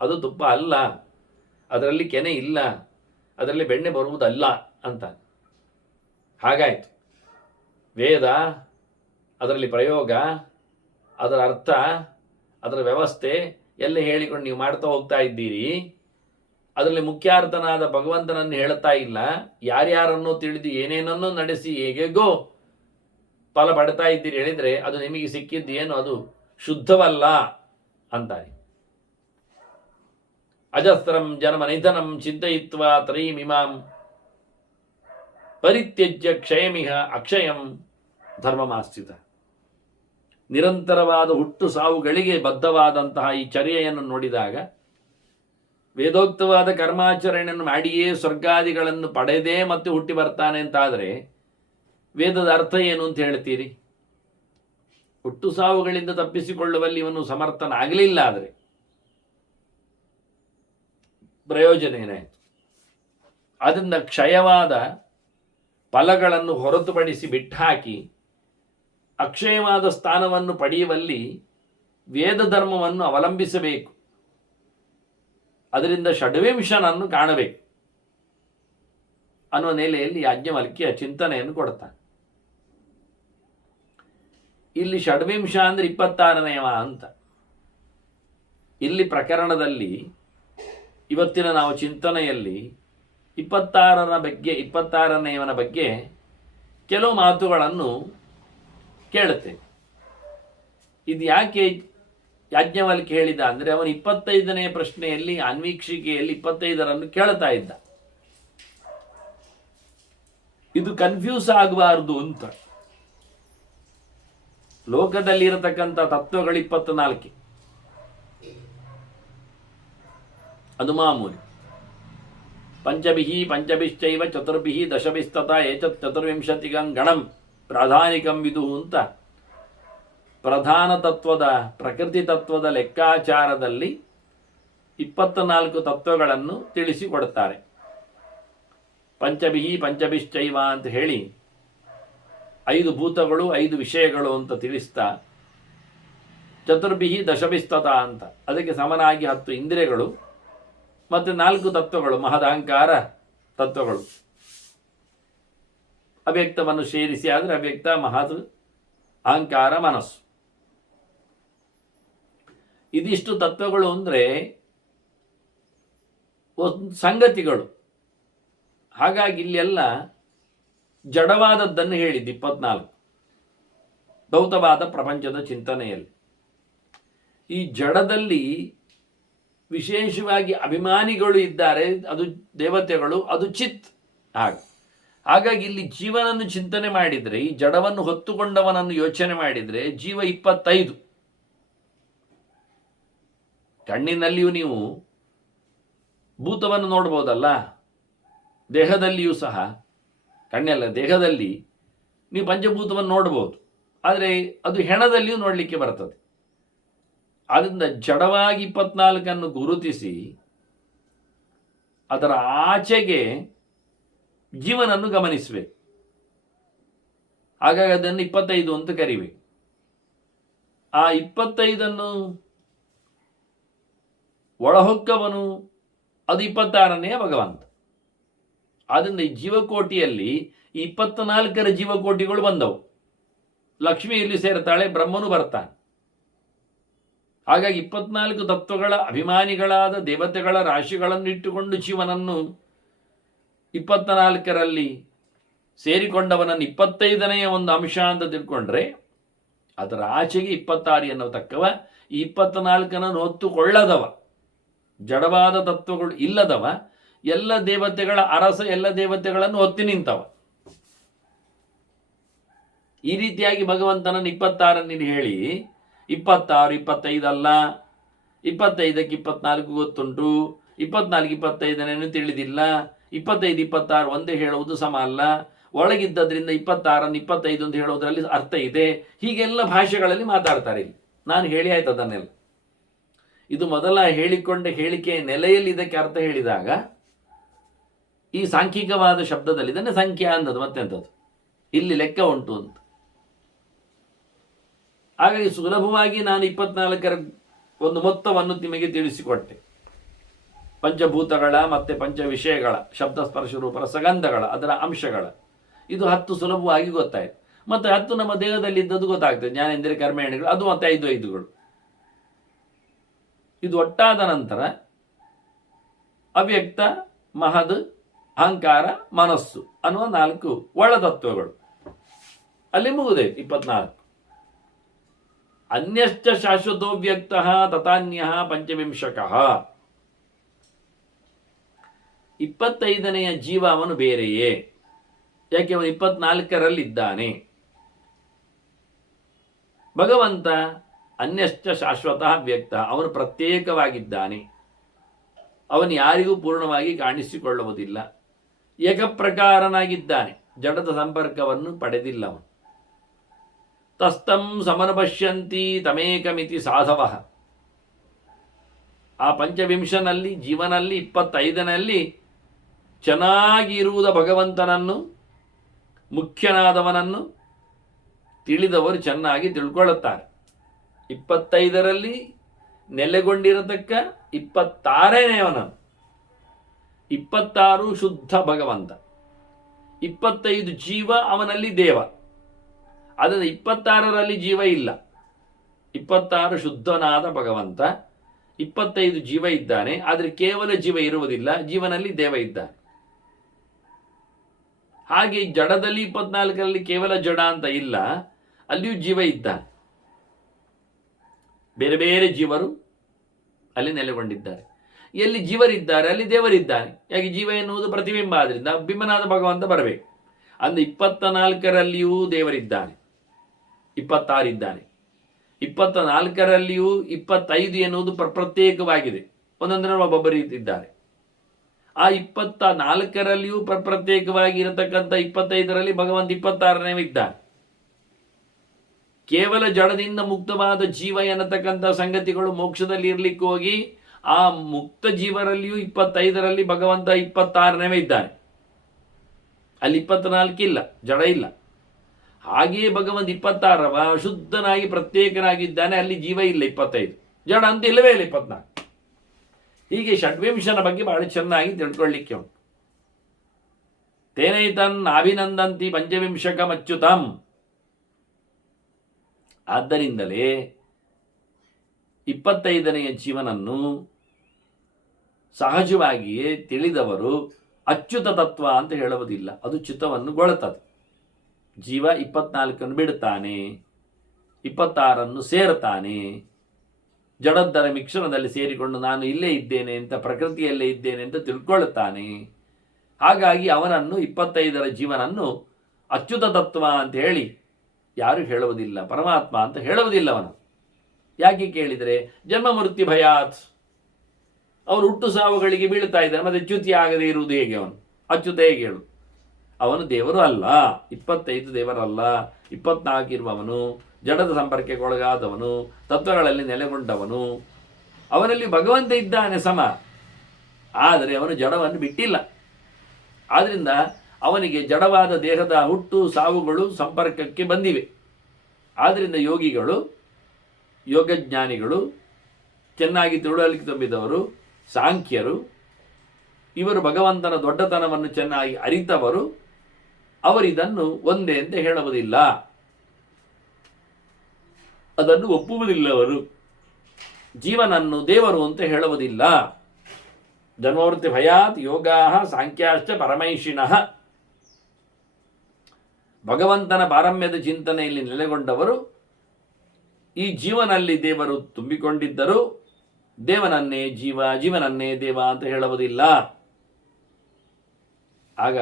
ಅದು ತುಪ್ಪ ಅಲ್ಲ, ಅದರಲ್ಲಿ ಕೆನೆ ಇಲ್ಲ, ಅದರಲ್ಲಿ ಬೆಣ್ಣೆ ಬರುವುದಲ್ಲ ಅಂತ. ಹಾಗಾಯ್ತು, ವೇದ ಅದರಲ್ಲಿ ಪ್ರಯೋಗ, ಅದರ ಅರ್ಥ, ಅದರ ವ್ಯವಸ್ಥೆ ಎಲ್ಲ ಹೇಳಿಕೊಂಡು ನೀವು ಮಾಡ್ತಾ ಹೋಗ್ತಾ ಇದ್ದೀರಿ. ಅದರಲ್ಲಿ ಮುಖ್ಯಾರ್ಥನಾದ ಭಗವಂತನನ್ನು ಹೇಳ್ತಾ ಇಲ್ಲ, ಯಾರ್ಯಾರನ್ನೋ ತಿಳಿದು ಏನೇನನ್ನೋ ನಡೆಸಿ ಹೇಗೆಗೋ ಫಲ ಪಡ್ತಾ ಇದ್ದೀರಿ ಹೇಳಿದರೆ ಅದು ನಿಮಗೆ ಸಿಕ್ಕಿದ್ದು ಏನು? ಅದು ಶುದ್ಧವಲ್ಲ ಅಂತಾರೆ. ಅಜಸ್ರಂ ಜನ್ಮ ನಿಧನಂ ಚಿಂತಯಿತ್ವಾ ತ್ರಯೀಮಿಮಾಂ ಪರಿತ್ಯಜ್ಯ ಕ್ಷಯಮಿಹ ಅಕ್ಷಯಂ ಧರ್ಮಮಾಸ್ಥಿತ. ನಿರಂತರವಾದ ಹುಟ್ಟು ಸಾವುಗಳಿಗೆ ಬದ್ಧವಾದಂತಹ ಈ ಚರ್ಯೆಯನ್ನು ನೋಡಿದಾಗ ವೇದೋಕ್ತವಾದ ಕರ್ಮಾಚರಣೆಯನ್ನು ಮಾಡಿಯೇ ಸ್ವರ್ಗಾದಿಗಳನ್ನು ಪಡೆದೇ ಮತ್ತೆ ಹುಟ್ಟಿ ಬರ್ತಾನೆ ಅಂತಾದರೆ ವೇದದ ಅರ್ಥ ಏನು ಅಂತ ಹೇಳ್ತೀರಿ? ಹುಟ್ಟು ಸಾವುಗಳಿಂದ ತಪ್ಪಿಸಿಕೊಳ್ಳುವಲ್ಲಿ ಇವನು ಸಮರ್ಥನಾಗಲಿಲ್ಲ ಆದರೆ ಪ್ರಯೋಜನ ಏನಾಯಿತು? ಅದರಿಂದ ಕ್ಷಯವಾದ ಫಲಗಳನ್ನು ಹೊರತುಪಡಿಸಿ ಬಿಟ್ಟಾಕಿ ಅಕ್ಷಯವಾದ ಸ್ಥಾನವನ್ನು ಪಡೆಯುವಲ್ಲಿ ವೇದ ಧರ್ಮವನ್ನು ಅವಲಂಬಿಸಬೇಕು. ಅದರಿಂದ ಷಡ್ವಿಂಶನನ್ನು ಕಾಣಬೇಕು ಅನ್ನುವ ನೆಲೆಯಲ್ಲಿ ಯಾಜ್ಞವಲ್ಕ್ಯ ಚಿಂತನೆಯನ್ನು ಕೊಡ್ತಾನೆ. ಇಲ್ಲಿ ಷಡ್ವಿಂಶ ಅಂದರೆ 26ನೇವ ಅಂತ. ಇಲ್ಲಿ ಪ್ರಕರಣದಲ್ಲಿ ಇವತ್ತಿನ ನಾವು ಚಿಂತನೆಯಲ್ಲಿ 26ನೇವನ ಬಗ್ಗೆ ಕೆಲವು ಮಾತುಗಳನ್ನು ಕೇಳುತ್ತೇವೆ. ಇದು ಯಾಕೆ ಯಾಜ್ಞವಲ್ಕ್ಯ ಹೇಳಿದ ಅಂದರೆ ಅವನು 25ನೇ ಪ್ರಶ್ನೆಯಲ್ಲಿ ಅನ್ವೀಕ್ಷಿಕೆಯಲ್ಲಿ 25ರನ್ನು ಕೇಳ್ತಾ ಇದ್ದ. ಇದು ಕನ್ಫ್ಯೂಸ್ ಆಗಬಾರದು ಅಂತ. ಲೋಕದಲ್ಲಿರತಕ್ಕಂಥ ತತ್ವಗಳು 24, ಅದು ಮಾಮೂಲಿ. ಪಂಚಭಿಶ್ಚೈವ ಚತುರ್ಭಿಃ ದಶಭಿಸ್ತತ ಏತತ್ ಚತುರ್ವಿಂಶತಿಗಂ ಗಣಂ ಪ್ರಾಧಾನಿಕಂ ವಿದು ಅಂತ ಪ್ರಧಾನ ತತ್ವದ ಪ್ರಕೃತಿ ತತ್ವದ ಲೆಕ್ಕಾಚಾರದಲ್ಲಿ 24 ತತ್ವಗಳನ್ನು ತಿಳಿಸಿಕೊಡುತ್ತಾರೆ. ಪಂಚಭಿಹಿ ಪಂಚಭಿಶ್ಚೈವ ಅಂತ ಹೇಳಿ 5 ಭೂತಗಳು 5 ವಿಷಯಗಳು ಅಂತ ತಿಳಿಸ್ತಾ, ಚತುರ್ಭಿಹಿ ದಶಭಿಸ್ತತ ಅಂತ ಅದಕ್ಕೆ ಸಮನಾಗಿ 10 ಇಂದ್ರಿಯಗಳು ಮತ್ತು 4 ತತ್ವಗಳು, ಮಹದಹಂಕಾರ ತತ್ವಗಳು. ಅವ್ಯಕ್ತವನ್ನು ಸೇರಿಸಿ ಆದರೆ ಅವ್ಯಕ್ತ, ಮಹತ್, ಅಹಂಕಾರ, ಮನಸ್ಸು. ಇದಿಷ್ಟು ತತ್ವಗಳು ಅಂದರೆ ಸಂಗತಿಗಳು. ಹಾಗಾಗಿ ಇಲ್ಲೆಲ್ಲ ಜಡವಾದದ್ದನ್ನು ಹೇಳಿದ್ದು 24 ಭೌತವಾದ ಪ್ರಪಂಚದ ಚಿಂತನೆಯಲ್ಲಿ. ಈ ಜಡದಲ್ಲಿ ವಿಶೇಷವಾಗಿ ಅಭಿಮಾನಿಗಳು ಇದ್ದಾರೆ, ಅದು ದೇವತೆಗಳು, ಅದು ಚಿತ್. ಹಾಗಾಗಿ ಇಲ್ಲಿ ಜೀವನನ್ನು ಚಿಂತನೆ ಮಾಡಿದರೆ, ಈ ಜಡವನ್ನು ಹೊತ್ತುಕೊಂಡವನನ್ನು ಯೋಚನೆ ಮಾಡಿದರೆ ಜೀವ 25. ಕಣ್ಣಿನಲ್ಲಿಯೂ ನೀವು ಭೂತವನ್ನು ನೋಡ್ಬೋದಲ್ಲ, ದೇಹದಲ್ಲಿಯೂ ಸಹ, ಕಣ್ಣೆಲ್ಲ ದೇಹದಲ್ಲಿ ನೀವು ಪಂಚಭೂತವನ್ನು ನೋಡ್ಬೋದು, ಆದರೆ ಅದು ಹೆಣದಲ್ಲಿಯೂ ನೋಡಲಿಕ್ಕೆ ಬರ್ತದೆ. ಆದ್ದರಿಂದ ಜಡವಾಗಿ 24 ಗುರುತಿಸಿ ಅದರ ಆಚೆಗೆ ಜೀವನನ್ನು ಗಮನಿಸಬೇಕು. ಹಾಗಾಗಿ ಅದನ್ನು 25 ಅಂತ ಕರಿಬೇಕು. ಆ 25 ಒಳಹೊಕ್ಕವನು ಅದು 26ನೇ ಭಗವಂತ. ಆದ್ದರಿಂದ ಈ ಜೀವಕೋಟಿಯಲ್ಲಿ 24 ಜೀವಕೋಟಿಗಳು ಬಂದವು. ಲಕ್ಷ್ಮಿ ಇಲ್ಲಿ ಸೇರ್ತಾಳೆ, ಬ್ರಹ್ಮನು ಬರ್ತಾನೆ. ಹಾಗಾಗಿ 24 ತತ್ವಗಳ ಅಭಿಮಾನಿಗಳಾದ ದೇವತೆಗಳ ರಾಶಿಗಳನ್ನು ಇಟ್ಟುಕೊಂಡು ಜೀವನನ್ನು 24ರಲ್ಲಿ ಸೇರಿಕೊಂಡವನನ್ನು 25ನೆಯ ಒಂದು ಅಂಶ ಅಂತ ತಿಳ್ಕೊಂಡ್ರೆ, ಅದರ ಆಚೆಗೆ 26 ಎನ್ನುವ ತಕ್ಕವ, ಈ 24 ಹೊತ್ತುಕೊಳ್ಳದವ, ಜಡವಾದ ತತ್ವಗಳು ಇಲ್ಲದವ, ಎಲ್ಲ ದೇವತೆಗಳ ಅರಸ, ಎಲ್ಲ ದೇವತೆಗಳನ್ನು ಹೊತ್ತಿ ನಿಂತವ. ಈ ರೀತಿಯಾಗಿ ಭಗವಂತನನ್ನು 26 ಹೇಳಿ 26, 25 ಅಲ್ಲ, 25ಕ್ಕೆ 24 ಗೊತ್ತುಂಟು, 24 25ನೇನು ತಿಳಿದಿಲ್ಲ, 25 26 ಒಂದೇ ಹೇಳುವುದು ಸಮ ಅಲ್ಲ, ಒಳಗಿದ್ದದ್ರಿಂದ 26 25 ಅಂತ ಹೇಳೋದ್ರಲ್ಲಿ ಅರ್ಥ ಇದೆ. ಹೀಗೆಲ್ಲ ಭಾಷೆಗಳಲ್ಲಿ ಮಾತಾಡ್ತಾರೆ. ಇಲ್ಲಿ ನಾನು ಹೇಳಿ ಆಯ್ತು ಅದನ್ನೆಲ್ಲ. ಇದು ಮೊದಲ ಹೇಳಿಕೊಂಡ ಹೇಳಿಕೆಯ ನೆಲೆಯಲ್ಲಿ ಇದಕ್ಕೆ ಅರ್ಥ ಹೇಳಿದಾಗ ಈ ಸಾಂಖ್ಯಿಕವಾದ ಶಬ್ದದಲ್ಲಿ ಇದನ್ನೇ ಸಂಖ್ಯಾ ಅಂದದ್ದು, ಮತ್ತೆಂಥದ್ದು ಇಲ್ಲಿ ಲೆಕ್ಕ ಉಂಟು ಅಂತ. ಹಾಗಾಗಿ ಸುಲಭವಾಗಿ ನಾನು 24 ಒಂದು ಮೊತ್ತವನ್ನು ನಿಮಗೆ ತಿಳಿಸಿಕೊಟ್ಟೆ. ಪಂಚಭೂತಗಳ ಮತ್ತು ಪಂಚ ವಿಷಯಗಳ ಶಬ್ದ ಸ್ಪರ್ಶ ರೂಪ ರಸಗಂಧಗಳ ಅದರ ಅಂಶಗಳ ಇದು 10 ಸುಲಭವಾಗಿ ಗೊತ್ತಾಯಿತು. ಮತ್ತು 10 ನಮ್ಮ ದೇಹದಲ್ಲಿ ಇದ್ದದ್ದು ಗೊತ್ತಾಗ್ತದೆ, ಜ್ಞಾನೇಂದ್ರಿಯ ಕರ್ಮೇಂದ್ರಿಯಗಳು, ಅದು ಮತ್ತೆ 5 ಇದು ಒಟ್ಟಾದ ನಂತರ ಅವ್ಯಕ್ತ, ಮಹದ್, ಅಹಂಕಾರ, ಮನಸ್ಸು ಅನ್ನುವ 4 ಒಳತತ್ವಗಳು ಅಲ್ಲಿ ಮುಗುದೇ 24. ಅನ್ಯಶ್ಚ ಶಾಶ್ವತೋ ವ್ಯಕ್ತ ತಥಾನ್ಯ ಪಂಚವಿಂಶಕಃ. 25ನೆಯ ಜೀವ ಅವನು ಬೇರೆಯೇ, ಯಾಕೆ ಅವನು 24ರಲ್ಲಿದ್ದಾನೆ. ಭಗವಂತ ಅನ್ಯಶ್ಚ ಶಾಶ್ವತಃ ವ್ಯಕ್ತ, ಅವನು ಪ್ರತ್ಯೇಕವಾಗಿದ್ದಾನೆ, ಅವನು ಯಾರಿಗೂ ಪೂರ್ಣವಾಗಿ ಕಾಣಿಸಿಕೊಳ್ಳುವುದಿಲ್ಲ, ಏಕಪ್ರಕಾರನಾಗಿದ್ದಾನೆ, ಜಡದ ಸಂಪರ್ಕವನ್ನು ಪಡೆದಿಲ್ಲ ಅವನು. ತಸ್ತಂ ಸಮನುಪಶ್ಯಂತಿ ತಮೇಕಮಿತಿ ಸಾಧವಃ. ಆ ಪಂಚವಿಂಶನಲ್ಲಿ ಜೀವನಲ್ಲಿ 25ನಲ್ಲಿ ಚೆನ್ನಾಗಿ ಇರುವುದ ಭಗವಂತನನ್ನು, ಮುಖ್ಯನಾದವನನ್ನು ತಿಳಿದವರು ಚೆನ್ನಾಗಿ ತಿಳ್ಕೊಳ್ಳುತ್ತಾರೆ. 25ರಲ್ಲಿ ನೆಲೆಗೊಂಡಿರತಕ್ಕ 26ನೇವನನ್ನು, 26 ಶುದ್ಧ ಭಗವಂತ, 25 ಜೀವ, ಅವನಲ್ಲಿ ದೇವ. ಅದನ್ನು 26ರಲ್ಲಿ ಜೀವ ಇಲ್ಲ, 26 ಶುದ್ಧನಾದ ಭಗವಂತ, 25 ಜೀವ ಇದ್ದಾನೆ. ಆದರೆ ಕೇವಲ ಜೀವ ಇರುವುದಿಲ್ಲ, ಜೀವನಲ್ಲಿ ದೇವ ಇದ್ದಾನೆ. ಹಾಗೆ ಜಡದಲ್ಲಿ 24ರಲ್ಲಿ ಕೇವಲ ಜಡ ಅಂತ ಇಲ್ಲ, ಅಲ್ಲಿಯೂ ಜೀವ ಇದ್ದಾನೆ. ಬೇರೆ ಬೇರೆ ಜೀವರು ಅಲ್ಲಿ ನೆಲೆಗೊಂಡಿದ್ದಾರೆ. ಎಲ್ಲಿ ಜೀವರಿದ್ದಾರೆ ಅಲ್ಲಿ ದೇವರಿದ್ದಾನೆ. ಯಾಕೆ ಜೀವ ಎನ್ನುವುದು ಪ್ರತಿಬಿಂಬ, ಆದ್ರಿಂದ ಬಿಂಬನಾದ ಭಗವಂತ ಬರಬೇಕು. ಅಂದು 24ರಲ್ಲಿಯೂ ದೇವರಿದ್ದಾನೆ, 26 ಇದ್ದಾನೆ. 24ರಲ್ಲಿಯೂ 25 ಎನ್ನುವುದು ಪ್ರತ್ಯೇಕವಾಗಿದೆ, ಒಂದೊಂದರ ಒಬ್ಬೊಬ್ಬರು ಇದ್ದಾರೆ. ಆ 24ರಲ್ಲಿಯೂ ಪ್ರತ್ಯೇಕವಾಗಿ ಇರತಕ್ಕಂಥ 25ರಲ್ಲಿ ಭಗವಂತ 26ನೇ ಇದ್ದಾನೆ. ಕೇವಲ ಜಡದಿಂದ ಮುಕ್ತವಾದ ಜೀವ ಎನ್ನತಕ್ಕಂಥ ಸಂಗತಿಗಳು ಮೋಕ್ಷದಲ್ಲಿ ಇರ್ಲಿಕ್ಕೆ ಹೋಗಿ ಆ ಮುಕ್ತ ಜೀವರಲ್ಲಿಯೂ 25ರಲ್ಲಿ ಭಗವಂತ 26ನೇ ಇದ್ದಾನೆ. ಅಲ್ಲಿ 24 ಇಲ್ಲ, ಜಡ ಇಲ್ಲ. ಹಾಗೆಯೇ ಭಗವಂತ 26ವ ಶುದ್ಧನಾಗಿ ಪ್ರತ್ಯೇಕನಾಗಿದ್ದಾನೆ, ಅಲ್ಲಿ ಜೀವ ಇಲ್ಲ 25, ಜಡ ಅಂತ ಇಲ್ಲವೇ ಇಲ್ಲ 24. ಹೀಗೆ ಷಡ್ವಿಂಶನ ಬಗ್ಗೆ ಬಹಳ ಚೆನ್ನಾಗಿ ತಿಳ್ಕೊಳ್ಳಿಕ್ಕೆ ಉಂಟು. ತೇನೈತನ್ ಅಭಿನಂದಂತಿ ಪಂಚವಿಂಶಕಮಚ್ಯುತಂ. ಆದ್ದರಿಂದಲೇ 25ನೆಯ ಜೀವನನ್ನು ಸಹಜವಾಗಿಯೇ ತಿಳಿದವರು ಅಚ್ಯುತ ತತ್ವ ಅಂತ ಹೇಳುವುದಿಲ್ಲ, ಅದು ಚ್ಯುತವನ್ನು ಗೊಳ್ಳುತ್ತದೆ. ಜೀವ 24 ಬಿಡುತ್ತಾನೆ, 26 ಸೇರುತ್ತಾನೆ, ಜಡದ್ದರ ಮಿಶ್ರಣದಲ್ಲಿ ಸೇರಿಕೊಂಡು ನಾನು ಇಲ್ಲೇ ಇದ್ದೇನೆ ಅಂತ, ಪ್ರಕೃತಿಯಲ್ಲೇ ಇದ್ದೇನೆ ಅಂತ ತಿಳ್ಕೊಳ್ಳುತ್ತಾನೆ. ಹಾಗಾಗಿ ಅವನನ್ನು 25ರ ಜೀವನನ್ನು ಅಚ್ಯುತ ತತ್ವ ಅಂತ ಹೇಳಿ ಯಾರು ಹೇಳುವುದಿಲ್ಲ, ಪರಮಾತ್ಮ ಅಂತ ಹೇಳುವುದಿಲ್ಲ ಅವನು. ಯಾಕೆ ಕೇಳಿದರೆ ಜನ್ಮ ಮೃತ್ಯು ಭಯಾತ್, ಅವನು ಹುಟ್ಟು ಸಾವುಗಳಿಗೆ ಬೀಳ್ತಾ ಇದ್ದಾನೆ, ಮತ್ತೆ ಚ್ಯುತಿ ಆಗದೆ ಇರುವುದು ಹೇಗೆ? ಅವನು ಅಚ್ಯುತ ಹೇಗೆ ಹೇಳು? ಅವನು ದೇವರು ಅಲ್ಲ, 25 ದೇವರಲ್ಲ, 24 ಇರುವವನು, ಜಡದ ಸಂಪರ್ಕಕ್ಕೆ ಒಳಗಾದವನು, ತತ್ವಗಳಲ್ಲಿ ನೆಲೆಗೊಂಡವನು. ಅವನಲ್ಲಿ ಭಗವಂತ ಇದ್ದಾನೆ ಸಮ, ಆದರೆ ಅವನು ಜಡವನ್ನು ಬಿಟ್ಟಿಲ್ಲ. ಆದ್ದರಿಂದ ಅವನಿಗೆ ಜಡವಾದ ದೇಹದ ಹುಟ್ಟು ಸಾವುಗಳು ಸಂಪರ್ಕಕ್ಕೆ ಬಂದಿವೆ. ಆದ್ದರಿಂದ ಯೋಗಿಗಳು, ಯೋಗಜ್ಞಾನಿಗಳು, ಚೆನ್ನಾಗಿ ತಿಳುವಳಿಕೆ ತುಂಬಿದವರು, ಸಾಂಖ್ಯರು, ಇವರು ಭಗವಂತನ ದೊಡ್ಡತನವನ್ನು ಚೆನ್ನಾಗಿ ಅರಿತವರು, ಅವರಿದನ್ನು ಒಂದೇ ಅಂತ ಹೇಳುವುದಿಲ್ಲ, ಅದನ್ನು ಒಪ್ಪುವುದಿಲ್ಲವರು. ಜೀವನನ್ನು ದೇವರು ಅಂತ ಹೇಳುವುದಿಲ್ಲ. ಜನ್ಮವೃತ್ತಿ ಭಯಾತ್ ಯೋಗಾ ಸಾಂಖ್ಯಾಶ್ಚ ಪರಮೈಷಿಣಃ. ಭಗವಂತನ ಪಾರಮ್ಯದ ಚಿಂತನೆಯಲ್ಲಿ ನೆಲೆಗೊಂಡವರು ಈ ಜೀವನಲ್ಲಿ ದೇವರು ತುಂಬಿಕೊಂಡಿದ್ದರು, ದೇವನನ್ನೇ ಜೀವ, ಜೀವನನ್ನೇ ದೇವ ಅಂತ ಹೇಳುವುದಿಲ್ಲ. ಆಗ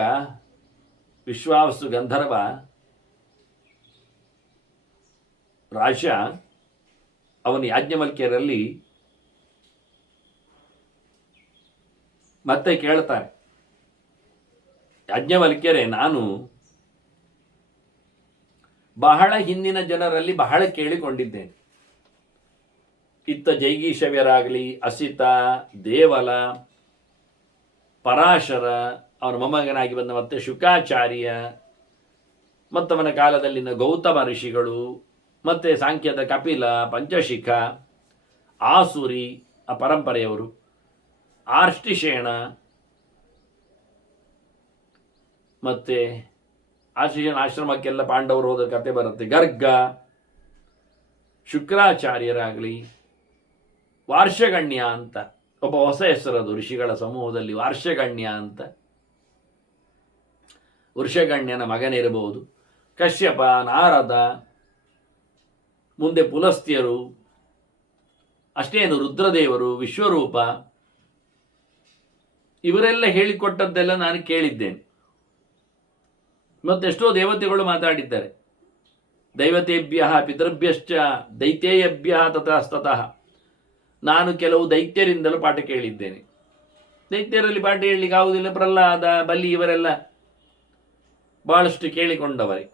ವಿಶ್ವಾವಸು ಗಂಧರ್ವ ರಾಜ ಅವನು ಯಾಜ್ಞವಲ್ಕ್ಯರಲ್ಲಿ ಮತ್ತೆ ಕೇಳ್ತಾರೆ, ಯಾಜ್ಞವಲ್ಕ್ಯರೇ, ನಾನು ಬಹಳ ಹಿಂದಿನ ಜನರಲ್ಲಿ ಬಹಳ ಕೇಳಿಕೊಂಡಿದ್ದೇನೆ. ಇತ್ತ ಜೈಗೀಷವ್ಯರಾಗಲಿ, ಅಸಿತ, ದೇವಲ, ಪರಾಶರ, ಅವನ ಮೊಮ್ಮಗನಾಗಿ ಬಂದ ಮತ್ತೆ ಶುಕಾಚಾರ್ಯ, ಮತ್ತವನ ಕಾಲದಲ್ಲಿನ ಗೌತಮ ಋಷಿಗಳು, ಮತ್ತೆ ಸಾಂಖ್ಯದ ಕಪಿಲ, ಪಂಚಶಿಖ, ಆಸುರಿ ಆ ಪರಂಪರೆಯವರು, ಆರ್ಷ್ಟಿಷೇಣ, ಮತ್ತೆ ಆರ್ಷ್ಟಿಷೇಣ ಆಶ್ರಮಕ್ಕೆಲ್ಲ ಪಾಂಡವರು ಹೋದ ಕತೆ ಬರುತ್ತೆ, ಗರ್ಗ, ಶುಕ್ರಾಚಾರ್ಯರಾಗಲಿ, ವಾರ್ಷಗಣ್ಯ ಅಂತ ಒಬ್ಬ ಹೊಸ ಹೆಸರದು ಋಷಿಗಳ ಸಮೂಹದಲ್ಲಿ, ವಾರ್ಷಗಣ್ಯ ಅಂತ, ವೃಷಗಣ್ಯನ ಮಗನಿರಬಹುದು, ಕಶ್ಯಪ, ನಾರದ, ಮುಂದೆ ಪುಲಸ್ತ್ಯರು, ಅಷ್ಟೇನು ರುದ್ರದೇವರು, ವಿಶ್ವರೂಪ, ಇವರೆಲ್ಲ ಹೇಳಿಕೊಟ್ಟದ್ದೆಲ್ಲ ನಾನು ಕೇಳಿದ್ದೇನೆ. ಮತ್ತೆಷ್ಟೋ ದೇವತೆಗಳು ಮಾತಾಡಿದ್ದಾರೆ. ದೈವತೇಭ್ಯ ಪಿತೃಭ್ಯಶ್ಚ ದೈತ್ಯೇಯಭ್ಯ ತತಸ್ತತಃ. ನಾನು ಕೆಲವು ದೈತ್ಯರಿಂದಲೂ ಪಾಠ ಕೇಳಿದ್ದೇನೆ. ದೈತ್ಯರಲ್ಲಿ ಪಾಠ ಹೇಳಲಿಕ್ಕೆ ಆಗುವುದಿಲ್ಲ, ಪ್ರಹ್ಲಾದ, ಬಲಿ ಇವರೆಲ್ಲ ಬಹಳಷ್ಟು ಕೇಳಿಕೊಂಡವರೇ.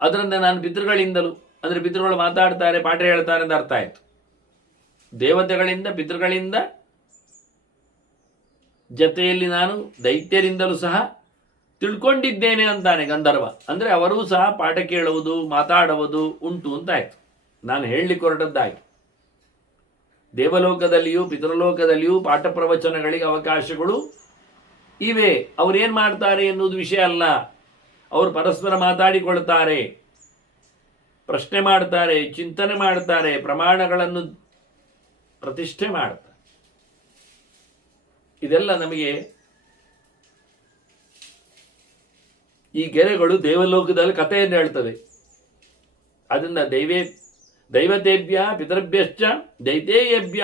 ಅದರಿಂದ ನಾನು ಪಿತೃಗಳಿಂದಲೂ, ಅಂದರೆ ಪಿತೃಗಳು ಮಾತಾಡ್ತಾರೆ, ಪಾಠ ಹೇಳ್ತಾರೆ ಅಂತ ಅರ್ಥ ಆಯಿತು. ದೇವತೆಗಳಿಂದ, ಪಿತೃಗಳಿಂದ, ಜೊತೆಯಲ್ಲಿ ನಾನು ದೈತ್ಯರಿಂದಲೂ ಸಹ ತಿಳ್ಕೊಂಡಿದ್ದೇನೆ ಅಂತಾನೆ ಗಂಧರ್ವ. ಅಂದರೆ ಅವರೂ ಸಹ ಪಾಠ ಕೇಳುವುದು, ಮಾತಾಡುವುದು ಉಂಟು ಅಂತಾಯ್ತು. ನಾನು ಹೇಳಲಿಕ್ಕೆ ಹೊರಟದ್ದಾಗಿ ದೇವಲೋಕದಲ್ಲಿಯೂ ಪಿತೃಲೋಕದಲ್ಲಿಯೂ ಪಾಠ ಪ್ರವಚನಗಳಿಗೆ ಅವಕಾಶಗಳು ಇವೆ. ಅವರೇನು ಮಾಡ್ತಾರೆ ಎನ್ನುವುದು ವಿಷಯ ಅಲ್ಲ. ಅವರು ಪರಸ್ಪರ ಮಾತಾಡಿಕೊಳ್ತಾರೆ, ಪ್ರಶ್ನೆ ಮಾಡ್ತಾರೆ, ಚಿಂತನೆ ಮಾಡ್ತಾರೆ, ಪ್ರಮಾಣಗಳನ್ನು ಪ್ರತಿಷ್ಠೆ ಮಾಡ್ತಾರೆ. ಇದೆಲ್ಲ ನಮಗೆ ಈ ಗೆರೆಗಳು ದೇವಲೋಕದಲ್ಲಿ ಕಥೆಯನ್ನು ಹೇಳ್ತವೆ. ಅದರಿಂದ ದೈವತೇಭ್ಯ ಪಿತೃಭ್ಯಶ್ಚ ದೈತೇಯಭ್ಯ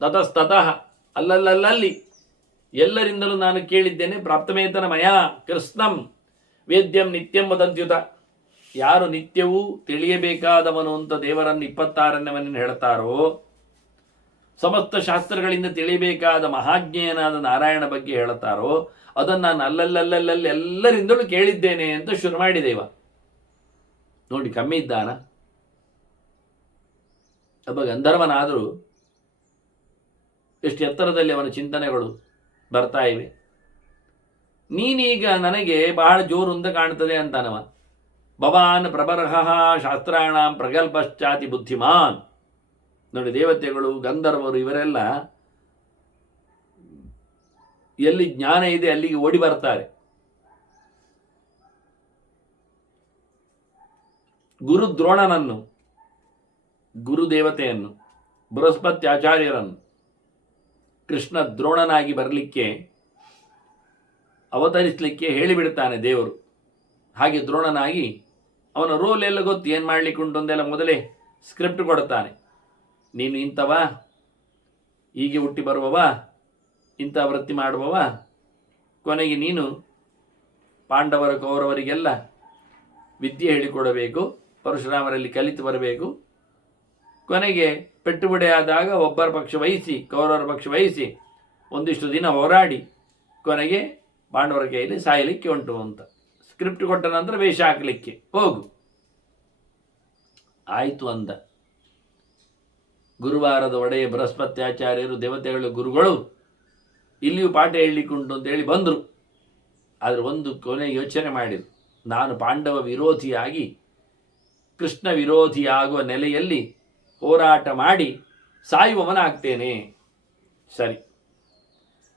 ತತಸ್ತತಃ, ಅಲ್ಲಲ್ಲಿ ಎಲ್ಲರಿಂದಲೂ ನಾನು ಕೇಳಿದ್ದೇನೆ. ಪ್ರಾಪ್ತಮೇತನ ಮಯಾ ಕೃಷ್ಣಂ ವೇದ್ಯಂ ನಿತ್ಯಂ ವದಂತ್ಯುತ. ಯಾರು ನಿತ್ಯವೂ ತಿಳಿಯಬೇಕಾದವನು ಅಂತ ದೇವರನ್ನು 26ನೇವನನ್ನು ಹೇಳ್ತಾರೋ, ಸಮಸ್ತ ಶಾಸ್ತ್ರಗಳಿಂದ ತಿಳಿಯಬೇಕಾದ ಮಹಾಜ್ಞೇಯನಾದ ನಾರಾಯಣ ಬಗ್ಗೆ ಹೇಳ್ತಾರೋ, ಅದನ್ನು ನಾನು ಅಲ್ಲಲ್ಲಲ್ಲಲ್ಲಿ ಎಲ್ಲರಿಂದಲೂ ಕೇಳಿದ್ದೇನೆ ಅಂತ ಶುರು ಮಾಡಿದೆವ. ನೋಡಿ, ಕಮ್ಮಿ ಇದ್ದಾನ? ಒಬ್ಬ ಗಂಧರ್ವನಾದರೂ ಎಷ್ಟು ಎತ್ತರದಲ್ಲಿ ಅವನ ಚಿಂತನೆಗಳು ಬರ್ತಾ ಇವೆ. ನೀನೀಗ ನನಗೆ ಬಹಳ ಜೋರು ಅಂತ ಕಾಣ್ತದೆ ಅಂತಾನವ. ಭವಾನ್ ಪ್ರಬರ್ಹ ಶಾಸ್ತ್ರಾಣಾಂ ಪ್ರಗಲ್ಭಶ್ಚಾತಿ ಬುದ್ಧಿಮಾನ್. ನೋಡಿ, ದೇವತೆಗಳು ಗಂಧರ್ವರು ಇವರೆಲ್ಲ ಎಲ್ಲಿ ಜ್ಞಾನ ಇದೆ ಅಲ್ಲಿಗೆ ಓಡಿ ಬರ್ತಾರೆ. ಗುರು ದ್ರೋಣನನ್ನು, ಗುರುದೇವತೆಯನ್ನು, ಬೃಹಸ್ಪತಿ ಆಚಾರ್ಯರನ್ನು ಕೃಷ್ಣ ದ್ರೋಣನಾಗಿ ಬರಲಿಕ್ಕೆ ಅವತರಿಸಲಿಕ್ಕೆ ಹೇಳಿಬಿಡ್ತಾನೆ ದೇವರು. ಹಾಗೆ ದ್ರೋಣನಾಗಿ ಅವನ ರೋಲ್ ಎಲ್ಲ ಗೊತ್ತು, ಏನು ಮಾಡಲಿಕ್ಕೆ ಉಂಟು ಅಂದೆಲ್ಲ ಮೊದಲೇ ಸ್ಕ್ರಿಪ್ಟ್ ಕೊಡ್ತಾನೆ. ನೀನು ಇಂಥವ, ಹೀಗೆ ಹುಟ್ಟಿ ಬರುವವ, ಇಂಥ ವೃತ್ತಿ ಮಾಡುವವ, ಕೊನೆಗೆ ನೀನು ಪಾಂಡವರ ಕೌರವರಿಗೆಲ್ಲ ವಿದ್ಯೆ ಹೇಳಿಕೊಡಬೇಕು, ಪರಶುರಾಮರಲ್ಲಿ ಕಲಿತು ಬರಬೇಕು. ಕೊನೆಗೆ ಪೆಟ್ಟುಬಿಡೆ ಆದಾಗ ಒಬ್ಬರ ಪಕ್ಷ ವಹಿಸಿ, ಕೌರವರ ಪಕ್ಷ ವಹಿಸಿ ಒಂದಿಷ್ಟು ದಿನ ಹೋರಾಡಿ ಕೊನೆಗೆ ಪಾಂಡವರ ಕೈಯಲ್ಲಿ ಸಾಯಲಿಕ್ಕೆ ಉಂಟು ಅಂತ ಸ್ಕ್ರಿಪ್ಟ್ ಕೊಟ್ಟ ನಂತರ ವೇಷ ಹಾಕಲಿಕ್ಕೆ ಹೋಗು. ಆಯಿತು ಅಂದ. ಗುರುವಾರದ ಒಡೆಯ ಬೃಹಸ್ಪತ್ಯಾಚಾರ್ಯರು, ದೇವತೆಗಳ ಗುರುಗಳು ಇಲ್ಲಿಯೂ ಪಾಠ ಹೇಳಲಿಕ್ಕುಂಟು ಅಂತೇಳಿ ಬಂದರು. ಆದರೆ ಒಂದು ಕೊನೆ ಯೋಚನೆ ಮಾಡಿದರು, ನಾನು ಪಾಂಡವ ವಿರೋಧಿಯಾಗಿ ಕೃಷ್ಣ ವಿರೋಧಿಯಾಗುವ ನೆಲೆಯಲ್ಲಿ ಹೋರಾಟ ಮಾಡಿ ಸಾಯುವವನಾಗ್ತೇನೆ. ಸರಿ,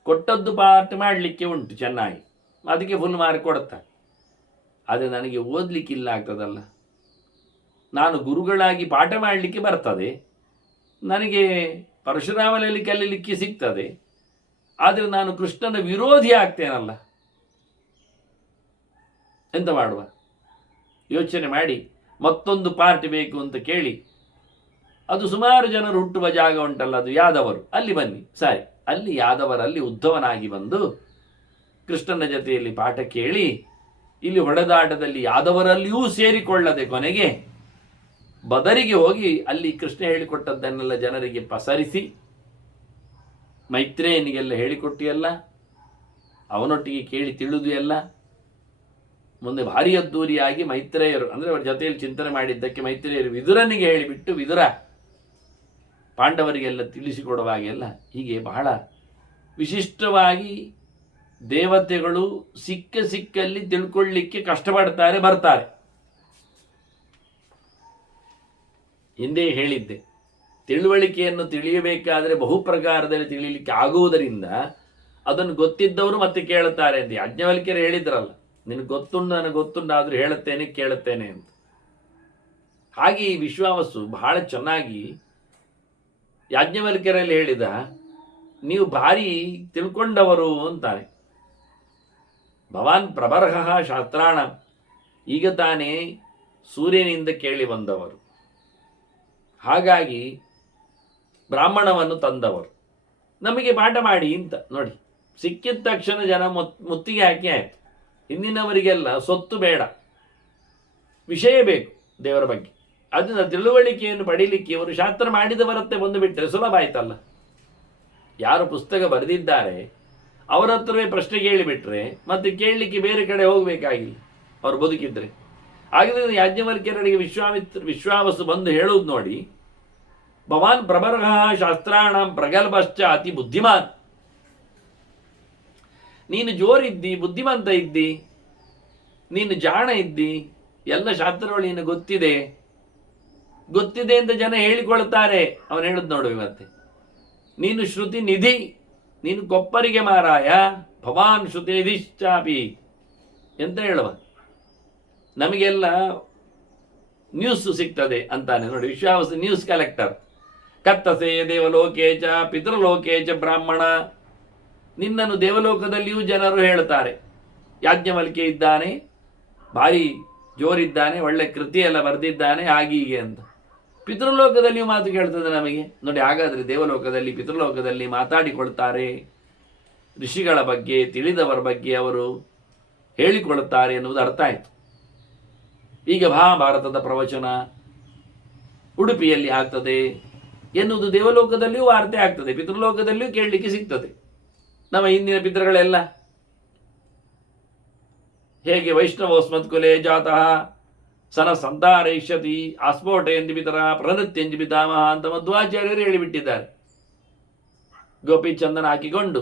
ಕೊಟ್ಟದ್ದು ಪಾಠ ಮಾಡಲಿಕ್ಕೆ ಉಂಟು ಚೆನ್ನಾಗಿ, ಅದಕ್ಕೆ ಫುಲ್ ಮಾರ್ಕ್ ಕೊಡ್ತಾರೆ. ಆದರೆ ನನಗೆ ಓದಲಿಕ್ಕಿಲ್ಲ ಆಗ್ತದಲ್ಲ. ನಾನು ಗುರುಗಳಾಗಿ ಪಾಠ ಮಾಡಲಿಕ್ಕೆ ಬರ್ತದೆ, ನನಗೆ ಪರಶುರಾಮನಲ್ಲಿ ಕಲೀಲಿಕ್ಕೆ ಸಿಗ್ತದೆ, ಆದರೆ ನಾನು ಕೃಷ್ಣನ ವಿರೋಧಿ ಆಗ್ತೇನಲ್ಲ, ಎಂತ ಮಾಡುವ? ಯೋಚನೆ ಮಾಡಿ ಮತ್ತೊಂದು ಪಾರ್ಟಿ ಬೇಕು ಅಂತ ಕೇಳಿ, ಅದು ಸುಮಾರು ಜನರು ಹುಟ್ಟುವ ಜಾಗ ಉಂಟಲ್ಲ, ಅದು ಯಾದವರು, ಅಲ್ಲಿ ಬನ್ನಿ. ಸರಿ, ಅಲ್ಲಿ ಯಾದವರಲ್ಲಿ ಉದ್ಧವನಾಗಿ ಬಂದು ಕೃಷ್ಣನ ಜೊತೆಯಲ್ಲಿ ಪಾಠ ಕೇಳಿ ಇಲ್ಲಿ ಹೊಡೆದಾಟದಲ್ಲಿ ಯಾದವರಲ್ಲಿಯೂ ಸೇರಿಕೊಳ್ಳದೆ ಕೊನೆಗೆ ಬದರಿಗೆ ಹೋಗಿ ಅಲ್ಲಿ ಕೃಷ್ಣ ಹೇಳಿಕೊಟ್ಟದ್ದನ್ನೆಲ್ಲ ಜನರಿಗೆ ಪಸರಿಸಿ ಮೈತ್ರೇಯನಿಗೆಲ್ಲ ಹೇಳಿಕೊಟ್ಟಿಯಲ್ಲ, ಅವನೊಟ್ಟಿಗೆ ಕೇಳಿ ತಿಳಿದು ಎಲ್ಲ ಮುಂದೆ ಭಾರಿ ಅದ್ದೂರಿಯಾಗಿ ಮೈತ್ರೇಯರು ಅಂದರೆ ಅವರ ಜೊತೆಯಲ್ಲಿ ಚಿಂತನೆ ಮಾಡಿದ್ದಕ್ಕೆ ಮೈತ್ರೇಯರು ವಿದುರನಿಗೆ ಹೇಳಿಬಿಟ್ಟು ವಿದುರ ಪಾಂಡವರಿಗೆಲ್ಲ ತಿಳಿಸಿಕೊಡುವಾಗೆಲ್ಲ ಹೀಗೆ ಬಹಳ ವಿಶಿಷ್ಟವಾಗಿ ದೇವತೆಗಳು ಸಿಕ್ಕಲ್ಲಿ ತಿಳ್ಕೊಳ್ಳಿಕ್ಕೆ ಕಷ್ಟಪಡ್ತಾರೆ, ಬರ್ತಾರೆ. ಹಿಂದೆ ಹೇಳಿದ್ದೆ, ತಿಳುವಳಿಕೆಯನ್ನು ತಿಳಿಯಬೇಕಾದರೆ ಬಹು ಪ್ರಕಾರದಲ್ಲಿ ತಿಳಿಯಲಿಕ್ಕೆ ಆಗುವುದರಿಂದ ಅದನ್ನು ಗೊತ್ತಿದ್ದವರು ಮತ್ತೆ ಕೇಳುತ್ತಾರೆ ಅಂತ ಯಾಜ್ಞವಲ್ಕ್ಯರು ಹೇಳಿದ್ರಲ್ಲ, ನಿನಗೆ ಗೊತ್ತುಂಟು ನನಗೆ ಗೊತ್ತುಂಟು ಆದರೂ ಹೇಳುತ್ತೇನೆ ಕೇಳುತ್ತೇನೆ ಅಂತ. ಹಾಗೆ ಈ ವಿಶ್ವಾವಸು ಬಹಳ ಚೆನ್ನಾಗಿ ಯಾಜ್ಞವಲ್ಕ್ಯರಲ್ಲಿ ಹೇಳಿದ, ನೀವು ಭಾರಿ ತಿಳ್ಕೊಂಡವರು ಅಂತಾನೆ. ಭವಾನ್ ಪ್ರಬರ್ಹ ಶಾಸ್ತ್ರಾಣ, ಈಗ ತಾನೇ ಸೂರ್ಯನಿಂದ ಕೇಳಿ ಬಂದವರು, ಹಾಗಾಗಿ ಬ್ರಾಹ್ಮಣವನ್ನು ತಂದವರು, ನಮಗೆ ಪಾಠ ಮಾಡಿ ಅಂತ. ನೋಡಿ, ಸಿಕ್ಕಿದ ತಕ್ಷಣ ಜನ ಮುತ್ತಿಗೆ ಹಾಕಿ ಆಯಿತು. ಹಿಂದಿನವರಿಗೆಲ್ಲ ಸೊತ್ತು ಬೇಡ, ವಿಷಯ ಬೇಕು ದೇವರ ಬಗ್ಗೆ. ಅದನ್ನ ತಿಳುವಳಿಕೆಯನ್ನು ಪಡೀಲಿಕ್ಕೆ ಇವರು ಶಾಸ್ತ್ರ ಮಾಡಿದವರತ್ತೆ ಬಂದು ಬಿಟ್ಟರೆ ಸುಲಭ ಆಯ್ತಲ್ಲ. ಯಾರು ಪುಸ್ತಕ ಬರೆದಿದ್ದಾರೆ ಅವರ ಹತ್ರವೇ ಪ್ರಶ್ನೆ ಕೇಳಿಬಿಟ್ರೆ ಮತ್ತೆ ಕೇಳಲಿಕ್ಕೆ ಬೇರೆ ಕಡೆ ಹೋಗಬೇಕಾಗಿಲ್ಲ, ಅವರು ಬದುಕಿದ್ರೆ. ಹಾಗಿದ್ರೆ ಯಾಜ್ಞವಲ್ಕ್ಯರಿಗೆ ವಿಶ್ವಾವಸು ಬಂದು ಹೇಳುವುದು ನೋಡಿ, ಭವಾನ್ ಪ್ರಬರ್ಹ ಶಾಸ್ತ್ರಾಣ ಪ್ರಗಲ್ಭಶ್ಚ ಅತಿ ಬುದ್ಧಿಮಾನ್. ನೀನು ಜೋರಿದ್ದಿ, ಬುದ್ಧಿಮಂತ ಇದ್ದಿ, ನೀನು ಜಾಣ ಇದ್ದಿ, ಎಲ್ಲ ಶಾಸ್ತ್ರಗಳು ನೀನು ಗೊತ್ತಿದೆ ಅಂತ ಜನ ಹೇಳಿಕೊಳ್ತಾರೆ. ಅವನು ಹೇಳುದು ನೋಡು ಮತ್ತೆ, ನೀನು ಶ್ರುತಿ ನಿಧಿ, ನೀನು ಕೊಪ್ಪರಿಗೆ ಮಾರಾಯ. ಭವಾನ್ ಶ್ರುತಿ ನಿಧಿಶ್ಚಾಪಿ ಎಂತ ಹೇಳುವ, ನಮಗೆಲ್ಲ ನ್ಯೂಸ್ ಸಿಗ್ತದೆ ಅಂತಾನೆ. ನೋಡಿ, ವಿಶ್ವಾವಸು ನ್ಯೂಸ್ ಕಲೆಕ್ಟರ್. ಕತ್ತಸೆ ದೇವಲೋಕೇಚ ಪಿತೃಲೋಕೇಚ ಬ್ರಾಹ್ಮಣ, ನಿನ್ನನ್ನು ದೇವಲೋಕದಲ್ಲಿಯೂ ಜನರು ಹೇಳ್ತಾರೆ, ಯಾಜ್ಞವಲ್ಕ್ಯ ಇದ್ದಾನೆ, ಭಾರಿ ಜೋರಿದ್ದಾನೆ, ಒಳ್ಳೆ ಕೃತಿಯೆಲ್ಲ ಬರೆದಿದ್ದಾನೆ, ಹಾಗೀಗೆ ಅಂತ. ಪಿತೃಲೋಕದಲ್ಲಿಯೂ ಮಾತು ಕೇಳ್ತದೆ ನಮಗೆ. ನೋಡಿ, ಹಾಗಾದರೆ ದೇವಲೋಕದಲ್ಲಿ ಪಿತೃಲೋಕದಲ್ಲಿ ಮಾತಾಡಿಕೊಳ್ತಾರೆ, ಋಷಿಗಳ ಬಗ್ಗೆ ತಿಳಿದವರ ಬಗ್ಗೆ ಅವರು ಹೇಳಿಕೊಳ್ಳುತ್ತಾರೆ ಎನ್ನುವುದು ಅರ್ಥ ಆಯಿತು. ಈಗ ಮಹಾಭಾರತದ ಪ್ರವಚನ ಉಡುಪಿಯಲ್ಲಿ ಆಗ್ತದೆ ಎನ್ನುವುದು ದೇವಲೋಕದಲ್ಲಿಯೂ ವಾರ್ತೆ ಆಗ್ತದೆ, ಪಿತೃಲೋಕದಲ್ಲಿಯೂ ಕೇಳಲಿಕ್ಕೆ ಸಿಗ್ತದೆ. ನಮ್ಮ ಹಿಂದಿನ ಪಿತೃಗಳೆಲ್ಲ ಹೇಗೆ ವೈಷ್ಣವೋಸ್ಮತ್ಕುಲೇ ಜಾತಃ ಸನ ಸಂತಾರಯಿಷ್ಯತಿ ಆಸ್ಫೋಟ ಎಂದಿಬಿತರ ಪ್ರನೃತ್ಯ ಎಂಜಿಬಿತಾಮಹ ಅಂತ ಮಧ್ವಾಚಾರ್ಯರು ಹೇಳಿಬಿಟ್ಟಿದ್ದಾರೆ. ಗೋಪಿಚಂದನ ಹಾಕಿಕೊಂಡು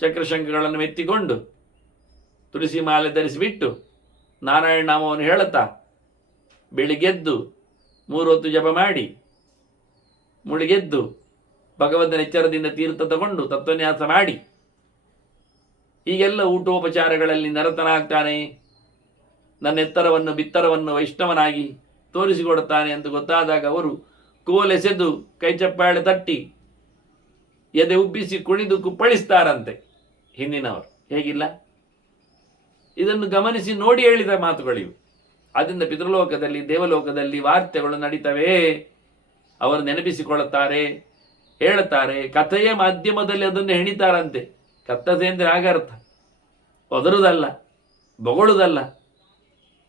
ಚಕ್ರಶಂಖಗಳನ್ನು ಎತ್ತಿಕೊಂಡು ತುಳಸಿ ಮಾಲೆ ಧರಿಸಿಬಿಟ್ಟು ನಾರಾಯಣ ನಾಮವನ್ನು ಹೇಳುತ್ತಾ ಬೆಳಿಗ್ಗೆದ್ದು 3 ಹೊತ್ತು ಜಪ ಮಾಡಿ ಮುಳುಗೆದ್ದು ಭಗವಂತನ ಎಚ್ಚರದಿಂದ ತೀರ್ಥ ತಗೊಂಡು ತತ್ವನ್ಯಾಸ ಮಾಡಿ ಹೀಗೆಲ್ಲ ಊಟೋಪಚಾರಗಳಲ್ಲಿ ನಿರತನಾಗ್ತಾನೆ. ನನ್ನ ಎತ್ತರವನ್ನು ಬಿತ್ತರವನ್ನು ವೈಷ್ಣವನಾಗಿ ತೋರಿಸಿಕೊಡುತ್ತಾನೆ ಅಂತ ಗೊತ್ತಾದಾಗ ಅವರು ಕೋಲೆಸೆದು ಕೈಚಪ್ಪಾಳೆ ತಟ್ಟಿ ಎದೆ ಉಬ್ಬಿಸಿ ಕುಣಿದು ಕುಪ್ಪಳಿಸ್ತಾರಂತೆ ಹಿಂದಿನವರು. ಹೇಗಿಲ್ಲ? ಇದನ್ನು ಗಮನಿಸಿ ನೋಡಿ ಹೇಳಿದ ಮಾತುಗಳಿವು. ಆದ್ದರಿಂದ ಪಿತೃಲೋಕದಲ್ಲಿ ದೇವಲೋಕದಲ್ಲಿ ವಾರ್ತೆಗಳು ನಡೀತವೆ. ಅವರು ನೆನಪಿಸಿಕೊಳ್ಳುತ್ತಾರೆ, ಹೇಳುತ್ತಾರೆ. ಕಥೆಯ ಮಾಧ್ಯಮದಲ್ಲಿ ಅದನ್ನು ಹೆಣಿತಾರಂತೆ. ಕಥೆ ಅಂದರೆ ಆಗರ್ಥ, ಒದರುವುದಲ್ಲ, ಬೊಗಳುವುದಲ್ಲ.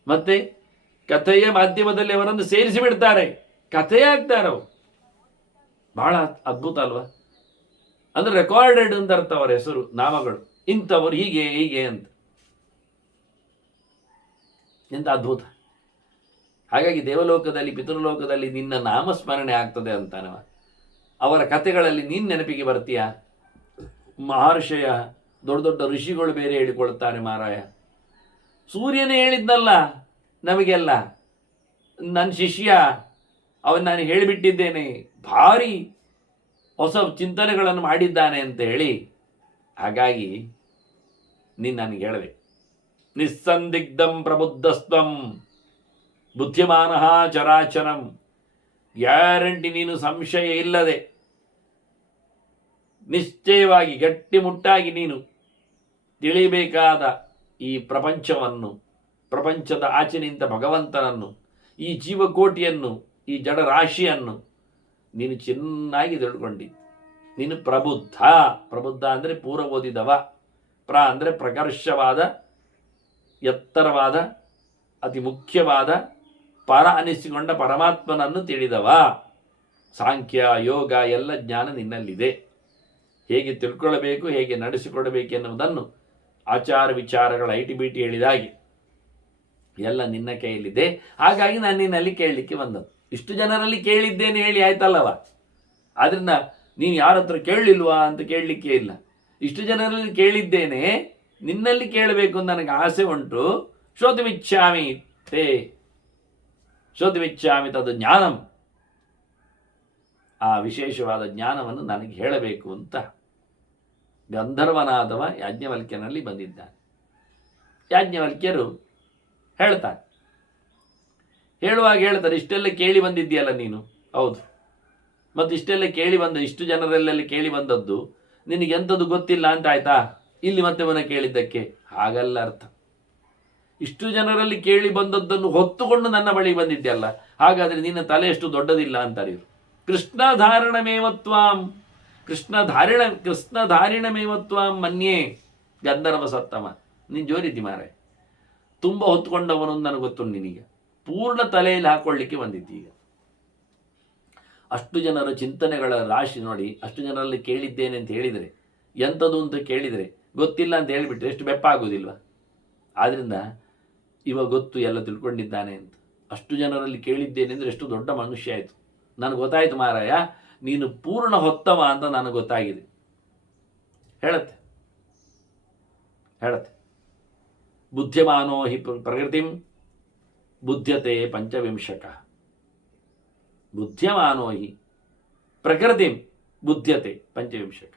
ಮತ್ತೆ ಕಥೆಯ ಮಾಧ್ಯಮದಲ್ಲಿ ಅವರನ್ನು ಸೇರಿಸಿ ಬಿಡ್ತಾರೆ, ಕಥೆಯಾಗ್ತಾರವು. ಬಹಳ ಅದ್ಭುತ ಅಲ್ವಾ? ಅಂದ್ರೆ ರೆಕಾರ್ಡೆಡ್ ಅಂತ ಅರ್ಥ ಅವರ ಹೆಸರು, ನಾಮಗಳು. ಇಂಥವರು ಹೀಗೆ ಹೀಗೆ ಅಂತ. ಎಂತ ಅದ್ಭುತ! ಹಾಗಾಗಿ ದೇವಲೋಕದಲ್ಲಿ ಪಿತೃಲೋಕದಲ್ಲಿ ನಿನ್ನ ನಾಮಸ್ಮರಣೆ ಆಗ್ತದೆ ಅಂತಾನವ. ಅವರ ಕಥೆಗಳಲ್ಲಿ ನೀನು ನೆನಪಿಗೆ ಬರ್ತೀಯ. ಮಹರ್ಷಯ ದೊಡ್ಡ ದೊಡ್ಡ ಋಷಿಗಳು ಬೇರೆ ಹೇಳಿಕೊಳ್ತಾರೆ. ಮಾರಾಯ, ಸೂರ್ಯನೇ ಹೇಳಿದ್ನಲ್ಲ ನಮಗೆಲ್ಲ, ನನ್ನ ಶಿಷ್ಯ ಅವನು ನಾನು ಹೇಳಿಬಿಟ್ಟಿದ್ದೇನೆ, ಭಾರಿ ಹೊಸ ಚಿಂತನೆಗಳನ್ನು ಮಾಡಿದ್ದಾನೆ ಅಂತ ಹೇಳಿ. ಹಾಗಾಗಿ ನೀನು ನನಗೆ ಹೇಳಬೇಕು, ನಿಸ್ಸಂದಿಗ್ಧಂ ಪ್ರಬುದ್ಧಸ್ತ್ವಂ ಬುದ್ಧಿಮಾನಃ ಚರಾಚರಂ. ಗ್ಯಾರಂಟಿ ನೀನು ಸಂಶಯ ಇಲ್ಲದೆ ನಿಶ್ಚಯವಾಗಿ ಗಟ್ಟಿಮುಟ್ಟಾಗಿ ನೀನು ತಿಳಿಯಬೇಕಾದ ಈ ಪ್ರಪಂಚವನ್ನು, ಪ್ರಪಂಚದ ಆಚೆ ನಿಂತ ಭಗವಂತನನ್ನು, ಈ ಜೀವಕೋಟಿಯನ್ನು, ಈ ಜಡರಾಶಿಯನ್ನು ನೀನು ಚೆನ್ನಾಗಿ ತಿಳ್ಕೊಂಡಿದ್ದಿ. ನೀನು ಪ್ರಬುದ್ಧ. ಪ್ರಬುದ್ಧ ಅಂದರೆ ಪೂರ್ವ ಓದಿದವ. ಪ್ರ ಅಂದರೆ ಪ್ರಕರ್ಷವಾದ, ಎತ್ತರವಾದ, ಅತಿ ಮುಖ್ಯವಾದ, ಪರ ಅನಿಸಿಕೊಂಡ ಪರಮಾತ್ಮನನ್ನು ತಿಳಿದವ. ಸಾಂಖ್ಯ ಯೋಗ ಎಲ್ಲ ಜ್ಞಾನ ನಿನ್ನಲ್ಲಿದೆ. ಹೇಗೆ ತಿಳ್ಕೊಳ್ಳಬೇಕು, ಹೇಗೆ ನಡೆಸಿಕೊಡಬೇಕೆನ್ನುವುದನ್ನು ಆಚಾರ ವಿಚಾರಗಳ ಐಟಿ ಬಿಟಿ ಹೇಳಿದಾಗೆ ಎಲ್ಲ ನಿನ್ನ ಕೈಯಲ್ಲಿದೆ. ಹಾಗಾಗಿ ನಾನು ನಿನ್ನಲ್ಲಿ ಕೇಳಲಿಕ್ಕೆ ಬಂದದ್ದು. ಇಷ್ಟು ಜನರಲ್ಲಿ ಕೇಳಿದ್ದೇನೆ ಹೇಳಿ ಆಯ್ತಲ್ಲವ. ಆದ್ರಿಂದ ನೀನು ಯಾರ ಹತ್ರ ಕೇಳಲಿಲ್ವಾ ಅಂತ ಕೇಳಲಿಕ್ಕೆ ಇಲ್ಲ. ಇಷ್ಟು ಜನರಲ್ಲಿ ಕೇಳಿದ್ದೇನೆ, ನಿನ್ನಲ್ಲಿ ಕೇಳಬೇಕು ಅಂತ ನನಗೆ ಆಸೆ ಉಂಟು. ಶ್ರೋತುಮಿಚ್ಛಾಮಿ ತೇ ಶ್ರೋತುಮಿಚ್ಛಾಮಿ ತದು ಜ್ಞಾನಂ. ಆ ವಿಶೇಷವಾದ ಜ್ಞಾನವನ್ನು ನನಗೆ ಹೇಳಬೇಕು ಅಂತ ಗಂಧರ್ವನಾದವ ಯಾಜ್ಞವಲ್ಕ್ಯನಲ್ಲಿ ಬಂದಿದ್ದಾನೆ. ಯಾಜ್ಞವಲ್ಕ್ಯರು ಹೇಳ್ತಾರೆ, ಹೇಳುವಾಗ ಹೇಳ್ತಾರೆ, ಇಷ್ಟೆಲ್ಲ ಕೇಳಿ ಬಂದಿದ್ದೀಯಲ್ಲ ನೀನು. ಹೌದು, ಮತ್ತು ಇಷ್ಟೆಲ್ಲ ಕೇಳಿ ಬಂದ, ಇಷ್ಟು ಜನರಲ್ಲೆಲ್ಲ ಕೇಳಿ ಬಂದದ್ದು ನಿನಗೆಂಥದ್ದು ಗೊತ್ತಿಲ್ಲ ಅಂತ ಆಯ್ತಾ ಇಲ್ಲಿ ಮತ್ತೆ ಮನೆ ಕೇಳಿದ್ದಕ್ಕೆ? ಹಾಗಲ್ಲ ಅರ್ಥ. ಇಷ್ಟು ಜನರಲ್ಲಿ ಕೇಳಿ ಬಂದದ್ದನ್ನು ಹೊತ್ತುಕೊಂಡು ನನ್ನ ಬಳಿ ಬಂದಿದ್ದೆಲ್ಲ, ಹಾಗಾದರೆ ನಿನ್ನ ತಲೆ ಎಷ್ಟು ದೊಡ್ಡದಿಲ್ಲ ಅಂತಾರೆ ಇವರು. ಕೃಷ್ಣಧಾರಣಮೇವತ್ವಾಂ ಕೃಷ್ಣಧಾರಿಣಮೇವತ್ವಾಂ ಮನ್ಯೇ ಗಂಧರ್ವ ಸತ್ತಮ. ನೀನು ಜೋರಿದ್ದಿ ಮಾರೆ, ತುಂಬ ಹೊತ್ಕೊಂಡವನು ನನಗೆ ಗೊತ್ತುಂಟು. ನಿನಗೆ ಪೂರ್ಣ ತಲೆಯಲ್ಲಿ ಹಾಕೊಳ್ಳಿಕ್ಕೆ ಬಂದಿದ್ದೀಗ. ಅಷ್ಟು ಜನರ ಚಿಂತನೆಗಳ ರಾಶಿ ನೋಡಿ. ಅಷ್ಟು ಜನರಲ್ಲಿ ಕೇಳಿದ್ದೇನೆ ಅಂತ ಹೇಳಿದರೆ, ಎಂಥದ್ದು ಅಂತ ಕೇಳಿದರೆ ಗೊತ್ತಿಲ್ಲ ಅಂತ ಹೇಳಿಬಿಟ್ರೆ ಎಷ್ಟು ಬೆಪ್ಪ ಆಗೋದಿಲ್ವ? ಆದ್ದರಿಂದ ಇವಾಗ ಗೊತ್ತು, ಎಲ್ಲ ತಿಳ್ಕೊಂಡಿದ್ದಾನೆ ಅಂತ. ಅಷ್ಟು ಜನರಲ್ಲಿ ಕೇಳಿದ್ದೇನೆ ಅಂದರೆ ಎಷ್ಟು ದೊಡ್ಡ ಮನುಷ್ಯ ಆಯಿತು. ನನಗೆ ಗೊತ್ತಾಯಿತು ಮಾರಾಯ, ನೀನು ಪೂರ್ಣ ಹೊತ್ತವ ಅಂತ ನನಗೆ ಗೊತ್ತಾಗಿದೆ. ಹೇಳತ್ತೆ ಬುದ್ಧಿಮಾನೋ ಹಿ ಪ್ರಕೃತಿಂ ಬುದ್ಧ್ಯತೆ ಪಂಚವಿಂಶಕ. ಬುದ್ಧಿಮಾನೋ ಹಿ ಪ್ರಕೃತಿಂ ಬುದ್ಧ್ಯತೆ ಪಂಚವಿಂಶಕ.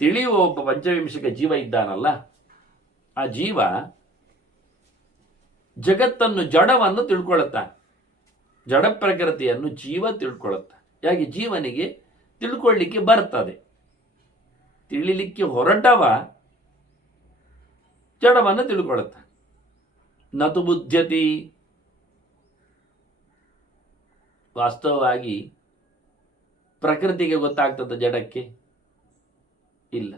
ತಿಳಿಯುವ ಒಬ್ಬ ಪಂಚವಿಂಶಕ ಜೀವ ಇದ್ದಾನಲ್ಲ, ಆ ಜೀವ ಜಗತ್ತನ್ನು, ಜಡವನ್ನು ತಿಳ್ಕೊಳ್ಳುತ್ತಾನೆ. ಜಡ ಪ್ರಕೃತಿಯನ್ನು ಜೀವ ತಿಳ್ಕೊಳ್ಳುತ್ತಾನೆ. ಯಾಕೆ? ಜೀವನಿಗೆ ತಿಳ್ಕೊಳ್ಳಿಕ್ಕೆ ಬರ್ತದೆ. ತಿಳಿಲಿಕ್ಕೆ ಹೊರಟವ ಜಡವನ್ನು ತಿಳ್ಕೊಳ್ಳುತ್ತಾನೆ. ನತು ಬುದ್ಧ್ಯತಿ. ವಾಸ್ತವವಾಗಿ ಪ್ರಕೃತಿಗೆ ಗೊತ್ತಾಗ್ತದೆ, ಜಡಕ್ಕೆ ಇಲ್ಲ.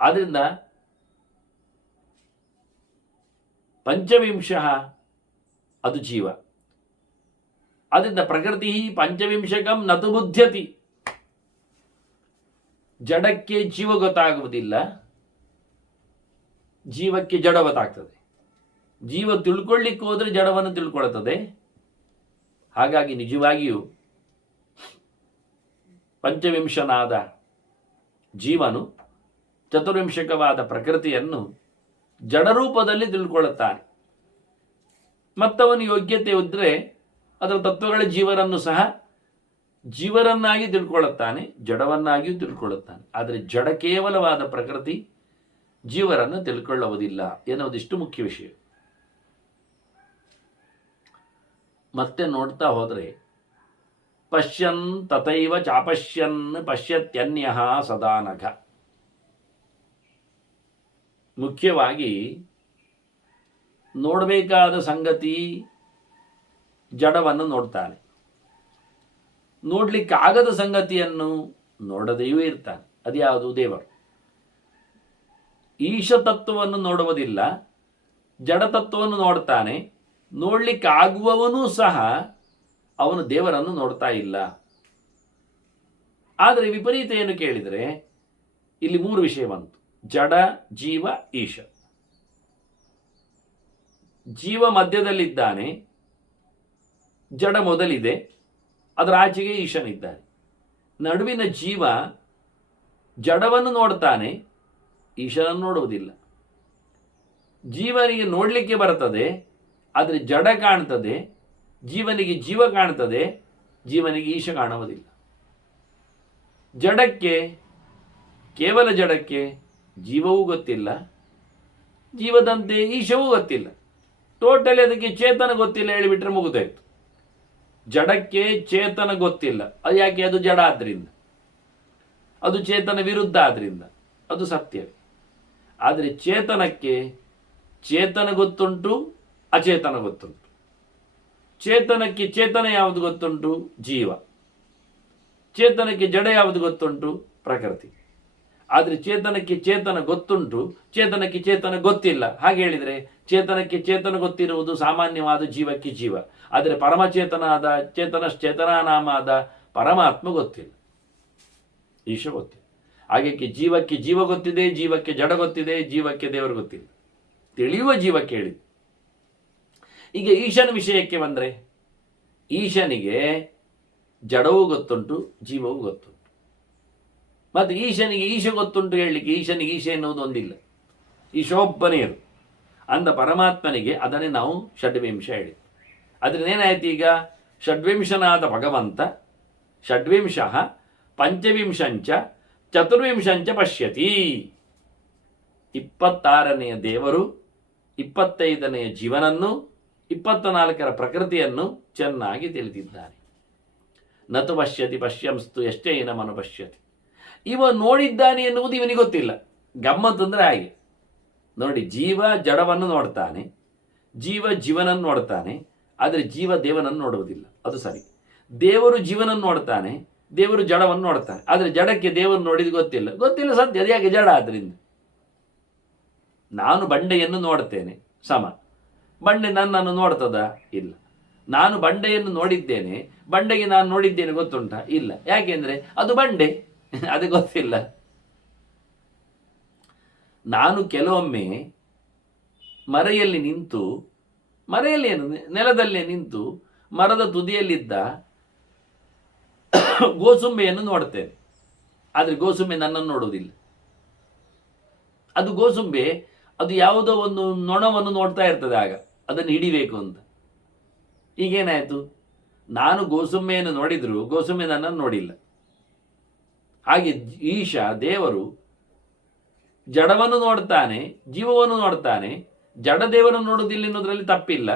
ಆದ್ರಿಂದ ಪಂಚವಿಂಶ ಅದು ಜೀವ. ಆದ್ದರಿಂದ ಪ್ರಕೃತಿ ಪಂಚವಿಂಶಕಂ ನತು ಬುದ್ಧ್ಯತಿ. ಜಡಕ್ಕೆ ಜೀವ ಗೊತ್ತಾಗುವುದಿಲ್ಲ, ಜೀವಕ್ಕೆ ಜಡ ಗೊತ್ತಾಗ್ತದೆ. ಜೀವ ತಿಳ್ಕೊಳ್ಳಿಕ್ಕೆ ಹೋದರೆ ಜಡವನ್ನು ತಿಳ್ಕೊಳ್ತದೆ. ಹಾಗಾಗಿ ನಿಜವಾಗಿಯೂ ಪಂಚವಿಂಶನಾದ ಜೀವನು ಚತುರ್ವಿಂಶಕವಾದ ಪ್ರಕೃತಿಯನ್ನು ಜಡರೂಪದಲ್ಲಿ ತಿಳ್ಕೊಳ್ಳುತ್ತಾನೆ. ಮತ್ತವನು ಯೋಗ್ಯತೆ ಇದ್ದರೆ ಅದರ ತತ್ವಗಳ ಜೀವರನ್ನು ಸಹ ಜೀವರನ್ನಾಗಿ ತಿಳ್ಕೊಳ್ಳುತ್ತಾನೆ, ಜಡವನ್ನಾಗಿಯೂ ತಿಳ್ಕೊಳ್ಳುತ್ತಾನೆ. ಆದರೆ ಜಡ ಕೇವಲವಾದ ಪ್ರಕೃತಿ ಜೀವರನ್ನು ತಿಳ್ಕೊಳ್ಳುವುದಿಲ್ಲ ಎನ್ನುವುದಿಷ್ಟು ಮುಖ್ಯ ವಿಷಯ. ಮತ್ತೆ ನೋಡ್ತಾ ಹೋದರೆ ಪಶ್ಯನ್ ತಥೈವ ಚಾಪಶ್ಯನ್ ಪಶ್ಯತ್ಯನ್ಯಃ ಸದಾನಘ. ಮುಖ್ಯವಾಗಿ ನೋಡಬೇಕಾದ ಸಂಗತಿ ಜಡವನ್ನು ನೋಡ್ತಾನೆ, ನೋಡ್ಲಿಕ್ಕಾಗದ ಸಂಗತಿಯನ್ನು ನೋಡದೆಯೂ ಇರ್ತಾನೆ. ಅದ್ಯಾವುದು? ದೇವರು. ಈಶ ತತ್ವವನ್ನು ನೋಡುವುದಿಲ್ಲ, ಜಡತತ್ವವನ್ನು ನೋಡ್ತಾನೆ. ನೋಡ್ಲಿಕ್ಕಾಗುವವನೂ ಸಹ ಅವನು ದೇವರನ್ನು ನೋಡ್ತಾ ಇಲ್ಲ. ಆದರೆ ವಿಪರೀತ ಏನು ಕೇಳಿದರೆ ಇಲ್ಲಿ 3 ವಿಷಯ ಬಂತು: ಜಡ, ಜೀವ, ಈಶ. ಜೀವ ಮಧ್ಯದಲ್ಲಿದ್ದಾನೆ, ಜಡ ಮೊದಲಿದೆ, ಅದರ ಆಚೆಗೆ ಈಶನಿದ್ದಾನೆ. ನಡುವಿನ ಜೀವ ಜಡವನ್ನು ನೋಡ್ತಾನೆ, ಈಶನನ್ನು ನೋಡುವುದಿಲ್ಲ. ಜೀವನಿಗೆ ನೋಡಲಿಕ್ಕೆ ಬರ್ತದೆ, ಆದರೆ ಜಡ ಕಾಣ್ತದೆ. ಜೀವನಿಗೆ ಜೀವ ಕಾಣ್ತದೆ, ಜೀವನಿಗೆ ಈಶ ಕಾಣುವುದಿಲ್ಲ. ಜಡಕ್ಕೆ, ಕೇವಲ ಜಡಕ್ಕೆ ಜೀವವೂ ಗೊತ್ತಿಲ್ಲ, ಜೀವದಂತೆ ಈಶವೂ ಗೊತ್ತಿಲ್ಲ. ಟೋಟಲಿ ಅದಕ್ಕೆ ಚೇತನ ಗೊತ್ತಿಲ್ಲ ಹೇಳಿಬಿಟ್ರೆ ಮುಗಿದೋಯ್ತು. ಜಡಕ್ಕೆ ಚೇತನ ಗೊತ್ತಿಲ್ಲ. ಅದು ಯಾಕೆ? ಅದು ಜಡ ಆದ್ರಿಂದ, ಅದು ಚೇತನ ವಿರುದ್ಧ ಆದ್ರಿಂದ, ಅದು ಸತ್ಯವೇ. ಆದರೆ ಚೇತನಕ್ಕೆ ಚೇತನ ಗೊತ್ತುಂಟು, ಅಚೇತನ ಗೊತ್ತುಂಟು. ಚೇತನಕ್ಕೆ ಚೇತನ ಯಾವುದು ಗೊತ್ತುಂಟು? ಜೀವ. ಚೇತನಕ್ಕೆ ಜಡ ಯಾವುದು ಗೊತ್ತುಂಟು? ಪ್ರಕೃತಿ. ಆದರೆ ಚೇತನಕ್ಕೆ ಚೇತನ ಗೊತ್ತುಂಟು, ಚೇತನಕ್ಕೆ ಚೇತನ ಗೊತ್ತಿಲ್ಲ. ಹಾಗೆ ಹೇಳಿದರೆ ಚೇತನಕ್ಕೆ ಚೇತನ ಗೊತ್ತಿರುವುದು ಸಾಮಾನ್ಯವಾದ ಜೀವಕ್ಕೆ ಜೀವ, ಆದರೆ ಪರಮಚೇತನಾದ ಚೇತನಾನಾಮಾದ ಪರಮಾತ್ಮ ಗೊತ್ತಿಲ್ಲ, ಈಶ ಗೊತ್ತಿಲ್ಲ. ಹಾಗೆ ಜೀವಕ್ಕೆ ಜೀವ ಗೊತ್ತಿದೆ, ಜೀವಕ್ಕೆ ಜಡ ಗೊತ್ತಿದೆ, ಜೀವಕ್ಕೆ ದೇವರು ಗೊತ್ತಿಲ್ಲ. ತಿಳಿಯುವ ಜೀವಕ್ಕೆ ಹೇಳಿದ್ದು. ಈಗ ಈಶನ ವಿಷಯಕ್ಕೆ ಬಂದರೆ, ಈಶನಿಗೆ ಜಡವೂ ಗೊತ್ತುಂಟು, ಜೀವವೂ ಗೊತ್ತುಂಟು. ಮತ್ತು ಈಶನಿಗೆ ಈಶ ಗೊತ್ತುಂಟು ಹೇಳಲಿಕ್ಕೆ ಈಶನಿಗೆ ಈಶ ಎನ್ನುವುದು ಒಂದಿಲ್ಲ, ಈಶೋಬ್ಬನೇ ಇರು ಅಂದ ಪರಮಾತ್ಮನಿಗೆ ಅದನ್ನೇ ನಾವು ಷಡ್ವಿಂಶ ಹೇಳಿದ್ವಿ. ಅದನ್ನೇನಾಯ್ತು? ಈಗ ಷಡ್ವಿಂಶನಾದ ಭಗವಂತ ಷಡ್ವಿಂಶ ಪಂಚವಿಂಶಂಚ ಚತುರ್ವಿಂಶಂಚ ಪಶ್ಯತಿ. 26ನೆಯ ದೇವರು 25ನೆಯ ಜೀವನನ್ನು 24ರ ಪ್ರಕೃತಿಯನ್ನು ಚೆನ್ನಾಗಿ ತಿಳಿದಿದ್ದಾನೆ. ನತು ಪಶ್ಯತಿ ಪಶ್ಯಂಸ್ತು ಎಷ್ಟೇನ ಮನು ಪಶ್ಯತಿ. ಇವ ನೋಡಿದ್ದಾನೆ ಎನ್ನುವುದು ಇವನಿಗೆ ಗೊತ್ತಿಲ್ಲ. ಗಮ್ಮತ್ತಂದ್ರೆ ಹಾಗೆ ನೋಡಿ, ಜೀವ ಜಡವನ್ನು ನೋಡ್ತಾನೆ, ಜೀವ ಜೀವನನ್ನು ನೋಡ್ತಾನೆ, ಆದರೆ ಜೀವ ದೇವನನ್ನು ನೋಡುವುದಿಲ್ಲ. ಅದು ಸರಿ. ದೇವರು ಜೀವನನ್ನು ನೋಡ್ತಾನೆ, ದೇವರು ಜಡವನ್ನು ನೋಡ್ತಾನೆ, ಆದರೆ ಜಡಕ್ಕೆ ದೇವರು ನೋಡಿದ ಗೊತ್ತಿಲ್ಲ. ಗೊತ್ತಿಲ್ಲ ಸತ್ಯ, ಅದು ಯಾಕೆ? ಜಡ. ಆದ್ರಿಂದ ನಾನು ಬಂಡೆಯನ್ನು ನೋಡ್ತೇನೆ ಸಮ, ಬಂಡೆ ನನ್ನನ್ನು ನೋಡ್ತದ? ಇಲ್ಲ. ನಾನು ಬಂಡೆಯನ್ನು ನೋಡಿದ್ದೇನೆ, ಬಂಡೆಗೆ ನಾನು ನೋಡಿದ್ದೇನೆ ಗೊತ್ತುಂಟ? ಇಲ್ಲ. ಯಾಕೆಂದ್ರೆ ಅದು ಬಂಡೆ, ಅದು ಗೊತ್ತಿಲ್ಲ. ನಾನು ಕೆಲವೊಮ್ಮೆ ಮರೆಯಲ್ಲಿ ನಿಂತು, ಮರೆಯಲ್ಲಿ ಏನು, ನೆಲದಲ್ಲೇ ನಿಂತು ಮರದ ತುದಿಯಲ್ಲಿದ್ದ ಗೋಸುಂಬೆಯನ್ನು ನೋಡ್ತೇನೆ, ಆದರೆ ಗೋಸುಂಬೆ ನನ್ನನ್ನು ನೋಡುವುದಿಲ್ಲ. ಅದು ಗೋಸುಂಬೆ, ಅದು ಯಾವುದೋ ಒಂದು ನೊಣವನ್ನು ನೋಡ್ತಾ ಇರ್ತದೆ, ಆಗ ಅದನ್ನು ಹಿಡಿಬೇಕು ಅಂತ. ಈಗೇನಾಯಿತು? ನಾನು ಗೋಸುಂಬೆಯನ್ನು ನೋಡಿದ್ರು ಗೋಸುಂಬೆ ನನ್ನನ್ನು ನೋಡಿಲ್ಲ. ಹಾಗೆ ಈಶ ದೇವರು ಜಡವನ್ನು ನೋಡ್ತಾನೆ, ಜೀವವನ್ನು ನೋಡ್ತಾನೆ. ಜಡ ದೇವರನ್ನು ನೋಡುವುದಿಲ್ಲ ಎನ್ನುವುದರಲ್ಲಿ ತಪ್ಪಿಲ್ಲ,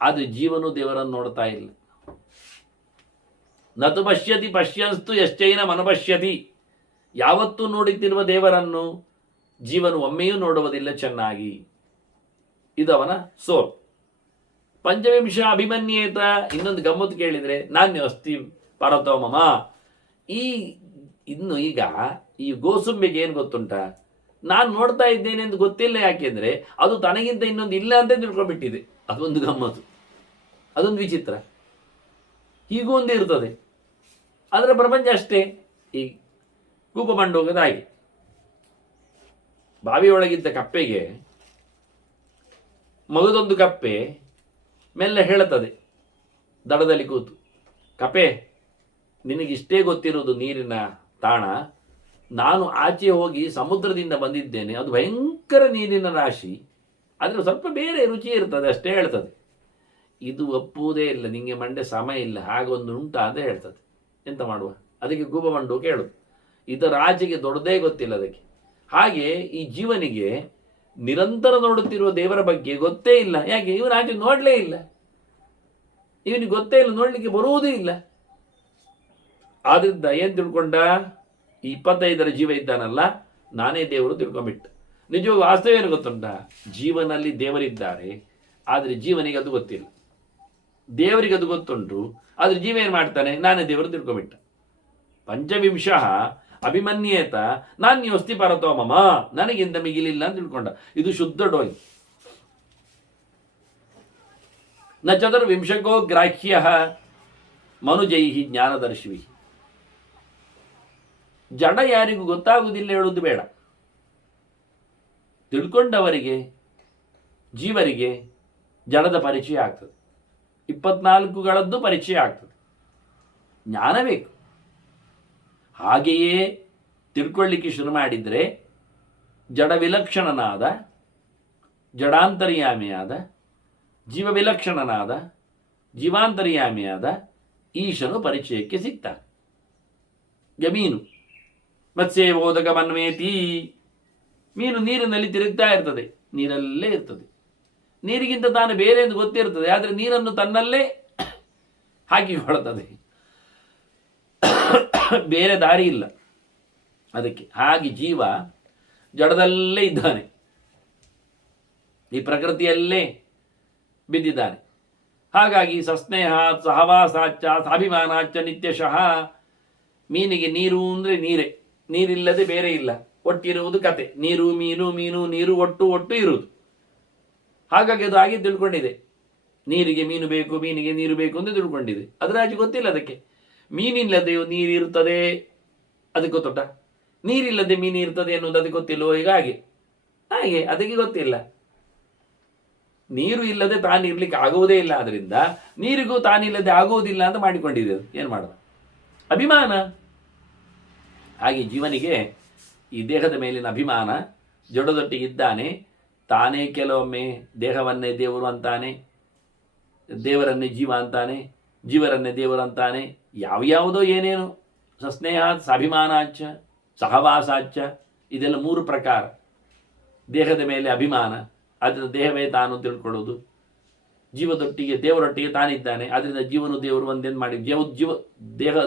ಆದರೆ ಜೀವನು ದೇವರನ್ನು ನೋಡ್ತಾ ಇಲ್ಲ. ನತು ಪಶ್ಯತಿ ಪಶ್ಯಂಸ್ತು ಎಷ್ಟೈನ ಮನಪಶ್ಯತಿ. ಯಾವತ್ತೂ ನೋಡುತ್ತಿರುವ ದೇವರನ್ನು ಜೀವನು ಒಮ್ಮೆಯೂ ನೋಡುವುದಿಲ್ಲ ಚೆನ್ನಾಗಿ. ಇದವನ ಸೋಲ್. ಪಂಚವಿಂಶ ಅಭಿಮನ್ಯೇತ. ಇನ್ನೊಂದು ಗಮ್ಮತ್ತು ಕೇಳಿದರೆ ನಾಣ್ಯಸ್ತಿ ಪರತೋಮಮ. ಇನ್ನು ಈಗ ಈ ಗೋಸುಂಬೆಗೆ ಏನು ಗೊತ್ತುಂಟ? ನಾನು ನೋಡ್ತಾ ಇದ್ದೇನೆ ಎಂದು ಗೊತ್ತಿಲ್ಲ. ಯಾಕೆಂದ್ರೆ ಅದು ತನಗಿಂತ ಇನ್ನೊಂದು ಇಲ್ಲ ಅಂತ ತಿಳ್ಕೊಂಡ್ಬಿಟ್ಟಿದೆ. ಅದೊಂದು ಗಮ್ಮತ್ತು, ಅದೊಂದು ವಿಚಿತ್ರ. ಹೀಗೂ ಒಂದು ಇರ್ತದೆ. ಅದರ ಪ್ರಪಂಚ ಅಷ್ಟೇ. ಈ ಕೂಪ ಮಂಡೋಗದ ಹಾಗೆ ಬಾವಿಯೊಳಗಿದ್ದ ಕಪ್ಪೆಗೆ ಮಗದೊಂದು ಕಪ್ಪೆ ಮೆಲ್ಲ ಹೇಳುತ್ತದೆ ದಡದಲ್ಲಿ ಕೂತು, ಕಪೆ ನಿನಗಿಷ್ಟೇ ಗೊತ್ತಿರುವುದು ನೀರಿನ ತಾಣ, ನಾನು ಆಚೆ ಹೋಗಿ ಸಮುದ್ರದಿಂದ ಬಂದಿದ್ದೇನೆ, ಅದು ಭಯಂಕರ ನೀರಿನ ರಾಶಿ, ಆದರೆ ಸ್ವಲ್ಪ ಬೇರೆ ರುಚಿ ಇರ್ತದೆ ಅಷ್ಟೇ ಹೇಳ್ತದೆ. ಇದು ಒಪ್ಪುವುದೇ ಇಲ್ಲ, ನಿಮಗೆ ಮಂಡೆ ಸಮಯ ಇಲ್ಲ, ಹಾಗೊಂದು ಉಂಟಾ ಅಂತ ಹೇಳ್ತದೆ. ಎಂತ ಮಾಡುವ, ಅದಕ್ಕೆ ಗೂಬಮಂಡು ಕೇಳುದು, ಇದರ ಆಚೆಗೆ ದೊಡ್ಡದೇ ಗೊತ್ತಿಲ್ಲ ಅದಕ್ಕೆ. ಹಾಗೆ ಈ ಜೀವನಿಗೆ ನಿರಂತರ ನೋಡುತ್ತಿರುವ ದೇವರ ಬಗ್ಗೆ ಗೊತ್ತೇ ಇಲ್ಲ. ಯಾಕೆ? ಇವನು ಆಚೆ ನೋಡಲೇ ಇಲ್ಲ, ಇವನಿಗೆ ಗೊತ್ತೇ ಇಲ್ಲ, ನೋಡಲಿಕ್ಕೆ ಬರುವುದೇ ಇಲ್ಲ. ಆದ್ರಿಂದ ಏನು ತಿಳ್ಕೊಂಡ, ಈ 25ರ ಜೀವ ಇದ್ದಾನಲ್ಲ, ನಾನೇ ದೇವರು ತಿಳ್ಕೊಂಬಿಟ್ಟ. ನಿಜವಾಗ ವಾಸ್ತವ ಏನು ಗೊತ್ತುಂಟ, ಜೀವನಲ್ಲಿ ದೇವರಿದ್ದಾರೆ, ಆದರೆ ಜೀವನಿಗೆ ಅದು ಗೊತ್ತಿಲ್ಲ. ದೇವರಿಗೆ ಅದು ಗೊತ್ತುಂಟು, ಆದರೆ ಜೀವ ಏನು ಮಾಡ್ತಾನೆ, ನಾನೇ ದೇವರು ತಿಳ್ಕೊಂಬಿಟ್ಟ. ಪಂಚವಿಂಶ ಅಭಿಮನ್ಯೇತ ನಾನ್ಯೋಸ್ತಿ ಪರತೋ ಮಮ, ನನಗಿಂತ ಮಿಗಿಲಿಲ್ಲ ಅಂತ ತಿಳ್ಕೊಂಡ. ಇದು ಶುದ್ಧ ಡೋಯ್. ನ ಚತುರ್ವಿಂಶಕೋ ಗ್ರಾಹ್ಯ ಮನುಜೈ ಜ್ಞಾನದರ್ಶಿವಿ. ಜಡ ಯಾರಿಗೂ ಗೊತ್ತಾಗುವುದಿಲ್ಲ ಹೇಳುವುದು ಬೇಡ. ತಿಳ್ಕೊಂಡವರಿಗೆ, ಜೀವರಿಗೆ ಜಡದ ಪರಿಚಯ ಆಗ್ತದೆ, 24ಗಳದ್ದು ಪರಿಚಯ ಆಗ್ತದೆ. ಜ್ಞಾನ ಬೇಕು. ಹಾಗೆಯೇ ತಿಳ್ಕೊಳ್ಳಿಕ್ಕೆ ಶುರು ಮಾಡಿದರೆ ಜಡ ವಿಲಕ್ಷಣನಾದ, ಜಡಾಂತರ್ಯಾಮಿಯಾದ, ಜೀವ ವಿಲಕ್ಷಣನಾದ, ಜೀವಾಂತರ್ಯಾಮಿಯಾದ ಈಶನು ಪರಿಚಯಕ್ಕೆ ಸಿಗ್ತಾನೆ. ಮೀನು ಮತ್ಸ್ಯೋದಕ ಮನ್ವೇತಿ, ಮೀನು ನೀರಿನಲ್ಲಿ ತಿರುಗ್ತಾ ಇರ್ತದೆ, ನೀರಲ್ಲೇ ಇರ್ತದೆ, ನೀರಿಗಿಂತ ತಾನು ಬೇರೆ ಎಂದು ಗೊತ್ತಿರ್ತದೆ, ಆದರೆ ನೀರನ್ನು ತನ್ನಲ್ಲೇ ಹಾಕಿಕೊಳ್ಳುತ್ತದೆ, ಬೇರೆ ದಾರಿ ಇಲ್ಲ ಅದಕ್ಕೆ. ಹಾಗೆ ಜೀವ ಜಡದಲ್ಲೇ ಇದ್ದಾನೆ, ಈ ಪ್ರಕೃತಿಯಲ್ಲೇ ಬಿದ್ದಿದ್ದಾನೆ. ಹಾಗಾಗಿ ಸಸ್ನೇಹ ಸಹವಾಸಾಚ ಸಾಭಿಮಾನಾಚ ನಿತ್ಯಶಃ. ಮೀನಿಗೆ ನೀರು ಅಂದರೆ ನೀರೇ, ನೀರಿಲ್ಲದೆ ಬೇರೆ ಇಲ್ಲ, ಒಟ್ಟಿರುವುದು ಕತೆ. ನೀರು ಮೀನು, ಮೀನು ನೀರು, ಒಟ್ಟು ಒಟ್ಟು ಇರುವುದು. ಹಾಗಾಗಿ ಅದು ಹಾಗೆ ತಿಳ್ಕೊಂಡಿದೆ, ನೀರಿಗೆ ಮೀನು ಬೇಕು, ಮೀನಿಗೆ ನೀರು ಬೇಕು ಅಂತ ತಿಳ್ಕೊಂಡಿದೆ. ಅದರ ಆಚೆ ಗೊತ್ತಿಲ್ಲ ಅದಕ್ಕೆ. ಮೀನಿಲ್ಲದೆಯೂ ನೀರು ಇರ್ತದೆ ಅದಕ್ಕೆ ಗೊತ್ತುಂಟ, ನೀರಿಲ್ಲದೆ ಮೀನು ಇರ್ತದೆ ಅನ್ನೋದು ಅದಕ್ಕೆ ಗೊತ್ತಿಲ್ಲವೋ? ಈಗ ಹಾಗೆ ಹಾಗೆ ಅದಕ್ಕೆ ಗೊತ್ತಿಲ್ಲ. ನೀರು ಇಲ್ಲದೆ ತಾನಿರ್ಲಿಕ್ಕೆ ಆಗುವುದೇ ಇಲ್ಲ, ಆದ್ರಿಂದ ನೀರಿಗೂ ತಾನಿಲ್ಲದೆ ಆಗುವುದಿಲ್ಲ ಅಂತ ಮಾಡಿಕೊಂಡಿದೆ. ಏನು ಮಾಡೋದು? ಅಭಿಮಾನ. ಹಾಗೆ ಜೀವನಿಗೆ ಈ ದೇಹದ ಮೇಲಿನ ಅಭಿಮಾನ, ಜಡದೊಟ್ಟಿಗಿದ್ದಾನೆ. ತಾನೇ ಕೆಲವೊಮ್ಮೆ ದೇಹವನ್ನೇ ದೇವರು ಅಂತಾನೆ, ದೇವರನ್ನೇ ಜೀವ ಅಂತಾನೆ, ಜೀವರನ್ನೇ ದೇವರು ಅಂತಾನೆ, ಯಾವ್ಯಾವುದೋ ಏನೇನು. ಸಸ್ನೇಹ ಸಾಭಿಮಾನಾಚ ಸಹವಾಸಾಚ, ಇದೆಲ್ಲ 3 ಪ್ರಕಾರ. ದೇಹದ ಮೇಲೆ ಅಭಿಮಾನ, ಅದರಿಂದ ದೇಹವೇ ತಾನು ತಿಳ್ಕೊಳ್ಳೋದು. ಜೀವದೊಟ್ಟಿಗೆ, ದೇವರೊಟ್ಟಿಗೆ ತಾನಿದ್ದಾನೆ, ಅದರಿಂದ ಜೀವನು ದೇವರು ಒಂದೇನು ಮಾಡಿ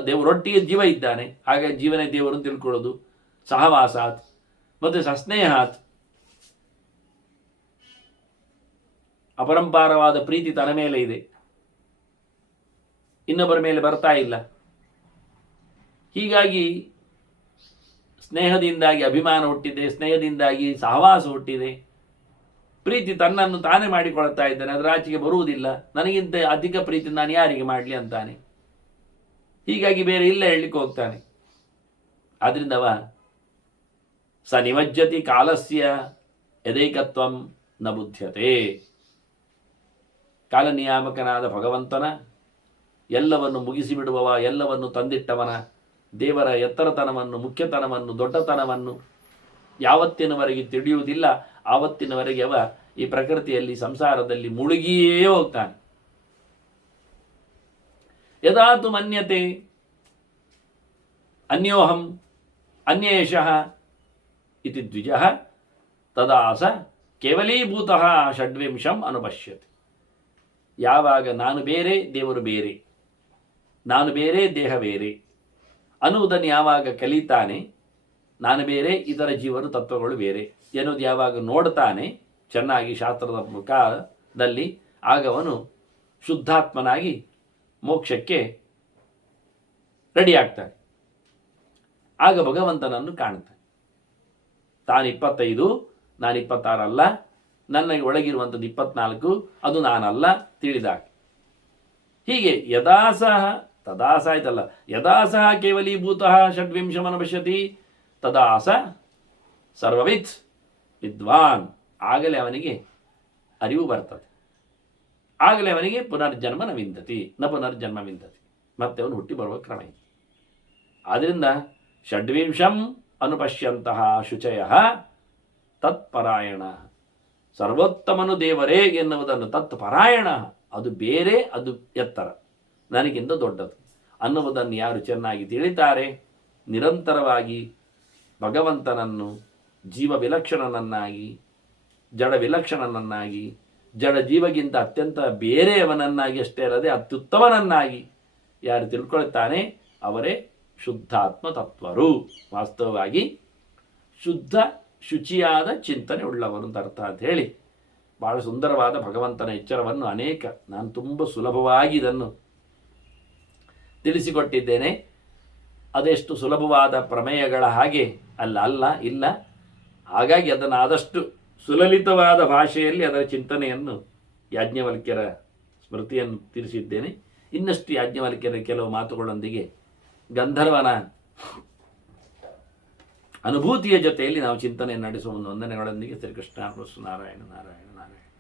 ದೇವರೊಟ್ಟಿಗೆ ಜೀವ ಇದ್ದಾನೆ, ಹಾಗಾಗಿ ಜೀವನೇ ದೇವರು ತಿಳ್ಕೊಳ್ಳೋದು. ಸಹವಾಸಾತ್ ಮತ್ತು ಸಸ್ನೇಹಾತ್, ಅಪರಂಪಾರವಾದ ಪ್ರೀತಿ ತನ್ನ ಮೇಲೆ ಇದೆ, ಇನ್ನೊಬ್ಬರ ಮೇಲೆ ಬರ್ತಾ ಇಲ್ಲ. ಹೀಗಾಗಿ ಸ್ನೇಹದಿಂದಾಗಿ ಅಭಿಮಾನ ಹುಟ್ಟಿದೆ, ಸ್ನೇಹದಿಂದಾಗಿ ಸಹವಾಸ ಹುಟ್ಟಿದೆ. ಪ್ರೀತಿ ತನ್ನನ್ನು ತಾನೇ ಮಾಡಿಕೊಳ್ತಾ ಇದ್ದಾನೆ, ಅದರ ಆಚೆಗೆ ಬರುವುದಿಲ್ಲ. ನನಗಿಂತ ಅಧಿಕ ಪ್ರೀತಿ ನಾನು ಯಾರಿಗೆ ಮಾಡಲಿ ಅಂತಾನೆ. ಹೀಗಾಗಿ ಬೇರೆ ಇಲ್ಲ ಹೇಳಲಿಕ್ಕೆ ಹೋಗ್ತಾನೆ. ಆದ್ರಿಂದವ ಸ ನಿಮಜ್ಜತಿ ಕಾಲಸ್ಯ ಯದೈಕತ್ವಂ ನ ಬುದ್ಧ್ಯತೆ. ಕಾಲನಿಯಾಮಕನಾದ ಭಗವಂತನ, ಎಲ್ಲವನ್ನು ಮುಗಿಸಿಬಿಡುವವ, ಎಲ್ಲವನ್ನು ತಂದಿಟ್ಟವನ ದೇವರ ಎತ್ತರತನವನ್ನು, ಮುಖ್ಯತನವನ್ನು, ದೊಡ್ಡತನವನ್ನು ಯಾವತ್ತಿನವರೆಗೆ ತಿಳಿಯುವುದಿಲ್ಲ, ಆವತ್ತಿನವರೆಗೆ ಅವ ಈ ಪ್ರಕೃತಿಯಲ್ಲಿ, ಸಂಸಾರದಲ್ಲಿ ಮುಳುಗಿಯೇ ಹೋಗ್ತಾನೆ. ಯದಾತು ಮನ್ಯತೆ ಅನ್ಯೋಹಂ ಅನ್ಯೇಷಃ ಇತಿ ದ್ವಿಜಃ ತದಾ ಸ ಕೇವಲೀಭೂತಃ ಷಡ್ವಿಂಶಂ ಅನುಪಶ್ಯತೆ. ಯಾವಾಗ ನಾನು ಬೇರೆ, ದೇವರು ಬೇರೆ, ನಾನು ಬೇರೆ, ದೇಹ ಬೇರೆ ಅನ್ನುವುದನ್ನು ಯಾವಾಗ ಕಲಿತಾನೆ, ನಾನು ಬೇರೆ, ಇತರ ಜೀವರು ತತ್ವಗಳು ಬೇರೆ ಎನ್ನುವುದು ಯಾವಾಗ ನೋಡ್ತಾನೆ ಚೆನ್ನಾಗಿ ಶಾಸ್ತ್ರದ ಮುಖದಲ್ಲಿ, ಆಗವನು ಶುದ್ಧಾತ್ಮನಾಗಿ ಮೋಕ್ಷಕ್ಕೆ ರೆಡಿ ಆಗ್ತಾನೆ. ಆಗ ಭಗವಂತನನ್ನು ಕಾಣ್ತಾನೆ. ತಾನು 25, ನಾನು 26 ಅಲ್ಲ, ನನಗೆ ಒಳಗಿರುವಂಥದ್ದು 24, ಅದು ನಾನಲ್ಲ ತಿಳಿದಾಗ. ಹೀಗೆ ಯದಾಸಹ ತದಾಸ ಆಯ್ತಲ್ಲ, ಯದಾಸಹ ಕೇವಲೀಭೂತಃ ಷಡ್ವಿಂಶಮನುಪಶ್ಯತಿ ತದಾಸ ಸರ್ವವಿತ್ ವಿದ್ವಾನ್. ಆಗಲೇ ಅವನಿಗೆ ಅರಿವು ಬರ್ತದೆ. ಆಗಲೇ ಅವನಿಗೆ ಪುನರ್ಜನ್ಮ ವಿಂದತಿ ನ ಪುನರ್ಜನ್ಮ ವಿಂದತಿ, ಮತ್ತೆ ಅವನು ಹುಟ್ಟಿ ಬರುವ ಕ್ರಮ ಇದೆ. ಆದ್ದರಿಂದ ಷಡ್ವಿಂಶಂ ಅನುಪಶ್ಯಂತಹ ಶುಚಯ ತತ್ಪರಾಯಣ, ಸರ್ವೋತ್ತಮನು ದೇವರೇ ಎನ್ನುವುದನ್ನು ತತ್ಪರಾಯಣ, ಅದು ಬೇರೆ, ಅದು ಎತ್ತರ, ನನಗಿಂತ ದೊಡ್ಡದು ಅನ್ನುವುದನ್ನು ಯಾರು ಚೆನ್ನಾಗಿ ತಿಳಿತಾರೆ, ನಿರಂತರವಾಗಿ ಭಗವಂತನನ್ನು ಜೀವ ವಿಲಕ್ಷಣನನ್ನಾಗಿ, ಜಡ ವಿಲಕ್ಷಣನನ್ನಾಗಿ, ಜಡ ಜೀವಗಿಂತ ಅತ್ಯಂತ ಬೇರೆಯವನನ್ನಾಗಿ ಅಷ್ಟೇ ಅಲ್ಲದೆ ಅತ್ಯುತ್ತಮನನ್ನಾಗಿ ಯಾರು ತಿಳ್ಕೊಳ್ತಾನೆ ಅವರೇ ಶುದ್ಧಾತ್ಮ ತತ್ವರು. ವಾಸ್ತವವಾಗಿ ಶುದ್ಧ ಶುಚಿಯಾದ ಚಿಂತನೆ ಉಳ್ಳವರು ಅಂತ ಅರ್ಥ ಅಂತ ಹೇಳಿ ಬಹಳ ಸುಂದರವಾದ ಭಗವಂತನ ಎಚ್ಚರವನ್ನು ನಾನು ತುಂಬ ಸುಲಭವಾಗಿ ಇದನ್ನು ತಿಳಿಸಿಕೊಟ್ಟಿದ್ದೇನೆ. ಅದೆಷ್ಟು ಸುಲಭವಾದ ಪ್ರಮೇಯಗಳ ಹಾಗೆ ಇಲ್ಲ. ಹಾಗಾಗಿ ಅದನ್ನು ಆದಷ್ಟು ಸುಲಲಿತವಾದ ಭಾಷೆಯಲ್ಲಿ ಅದರ ಚಿಂತನೆಯನ್ನು ಯಾಜ್ಞವಲ್ಕ್ಯರ ಸ್ಮೃತಿಯನ್ನು ತಿಳಿಸಿದ್ದೇನೆ. ಇನ್ನಷ್ಟು ಯಾಜ್ಞವಲ್ಕ್ಯರ ಕೆಲವು ಮಾತುಗಳೊಂದಿಗೆ ಗಂಧರ್ವನ ಅನುಭೂತಿಯ ಜೊತೆಯಲ್ಲಿ ನಾವು ಚಿಂತನೆಯನ್ನು ನಡೆಸುವ ವಂದನೆಗಳೊಂದಿಗೆ ಶ್ರೀಕೃಷ್ಣ ನಾರಾಯಣ ನಾರಾಯಣ ನಾರಾಯಣ.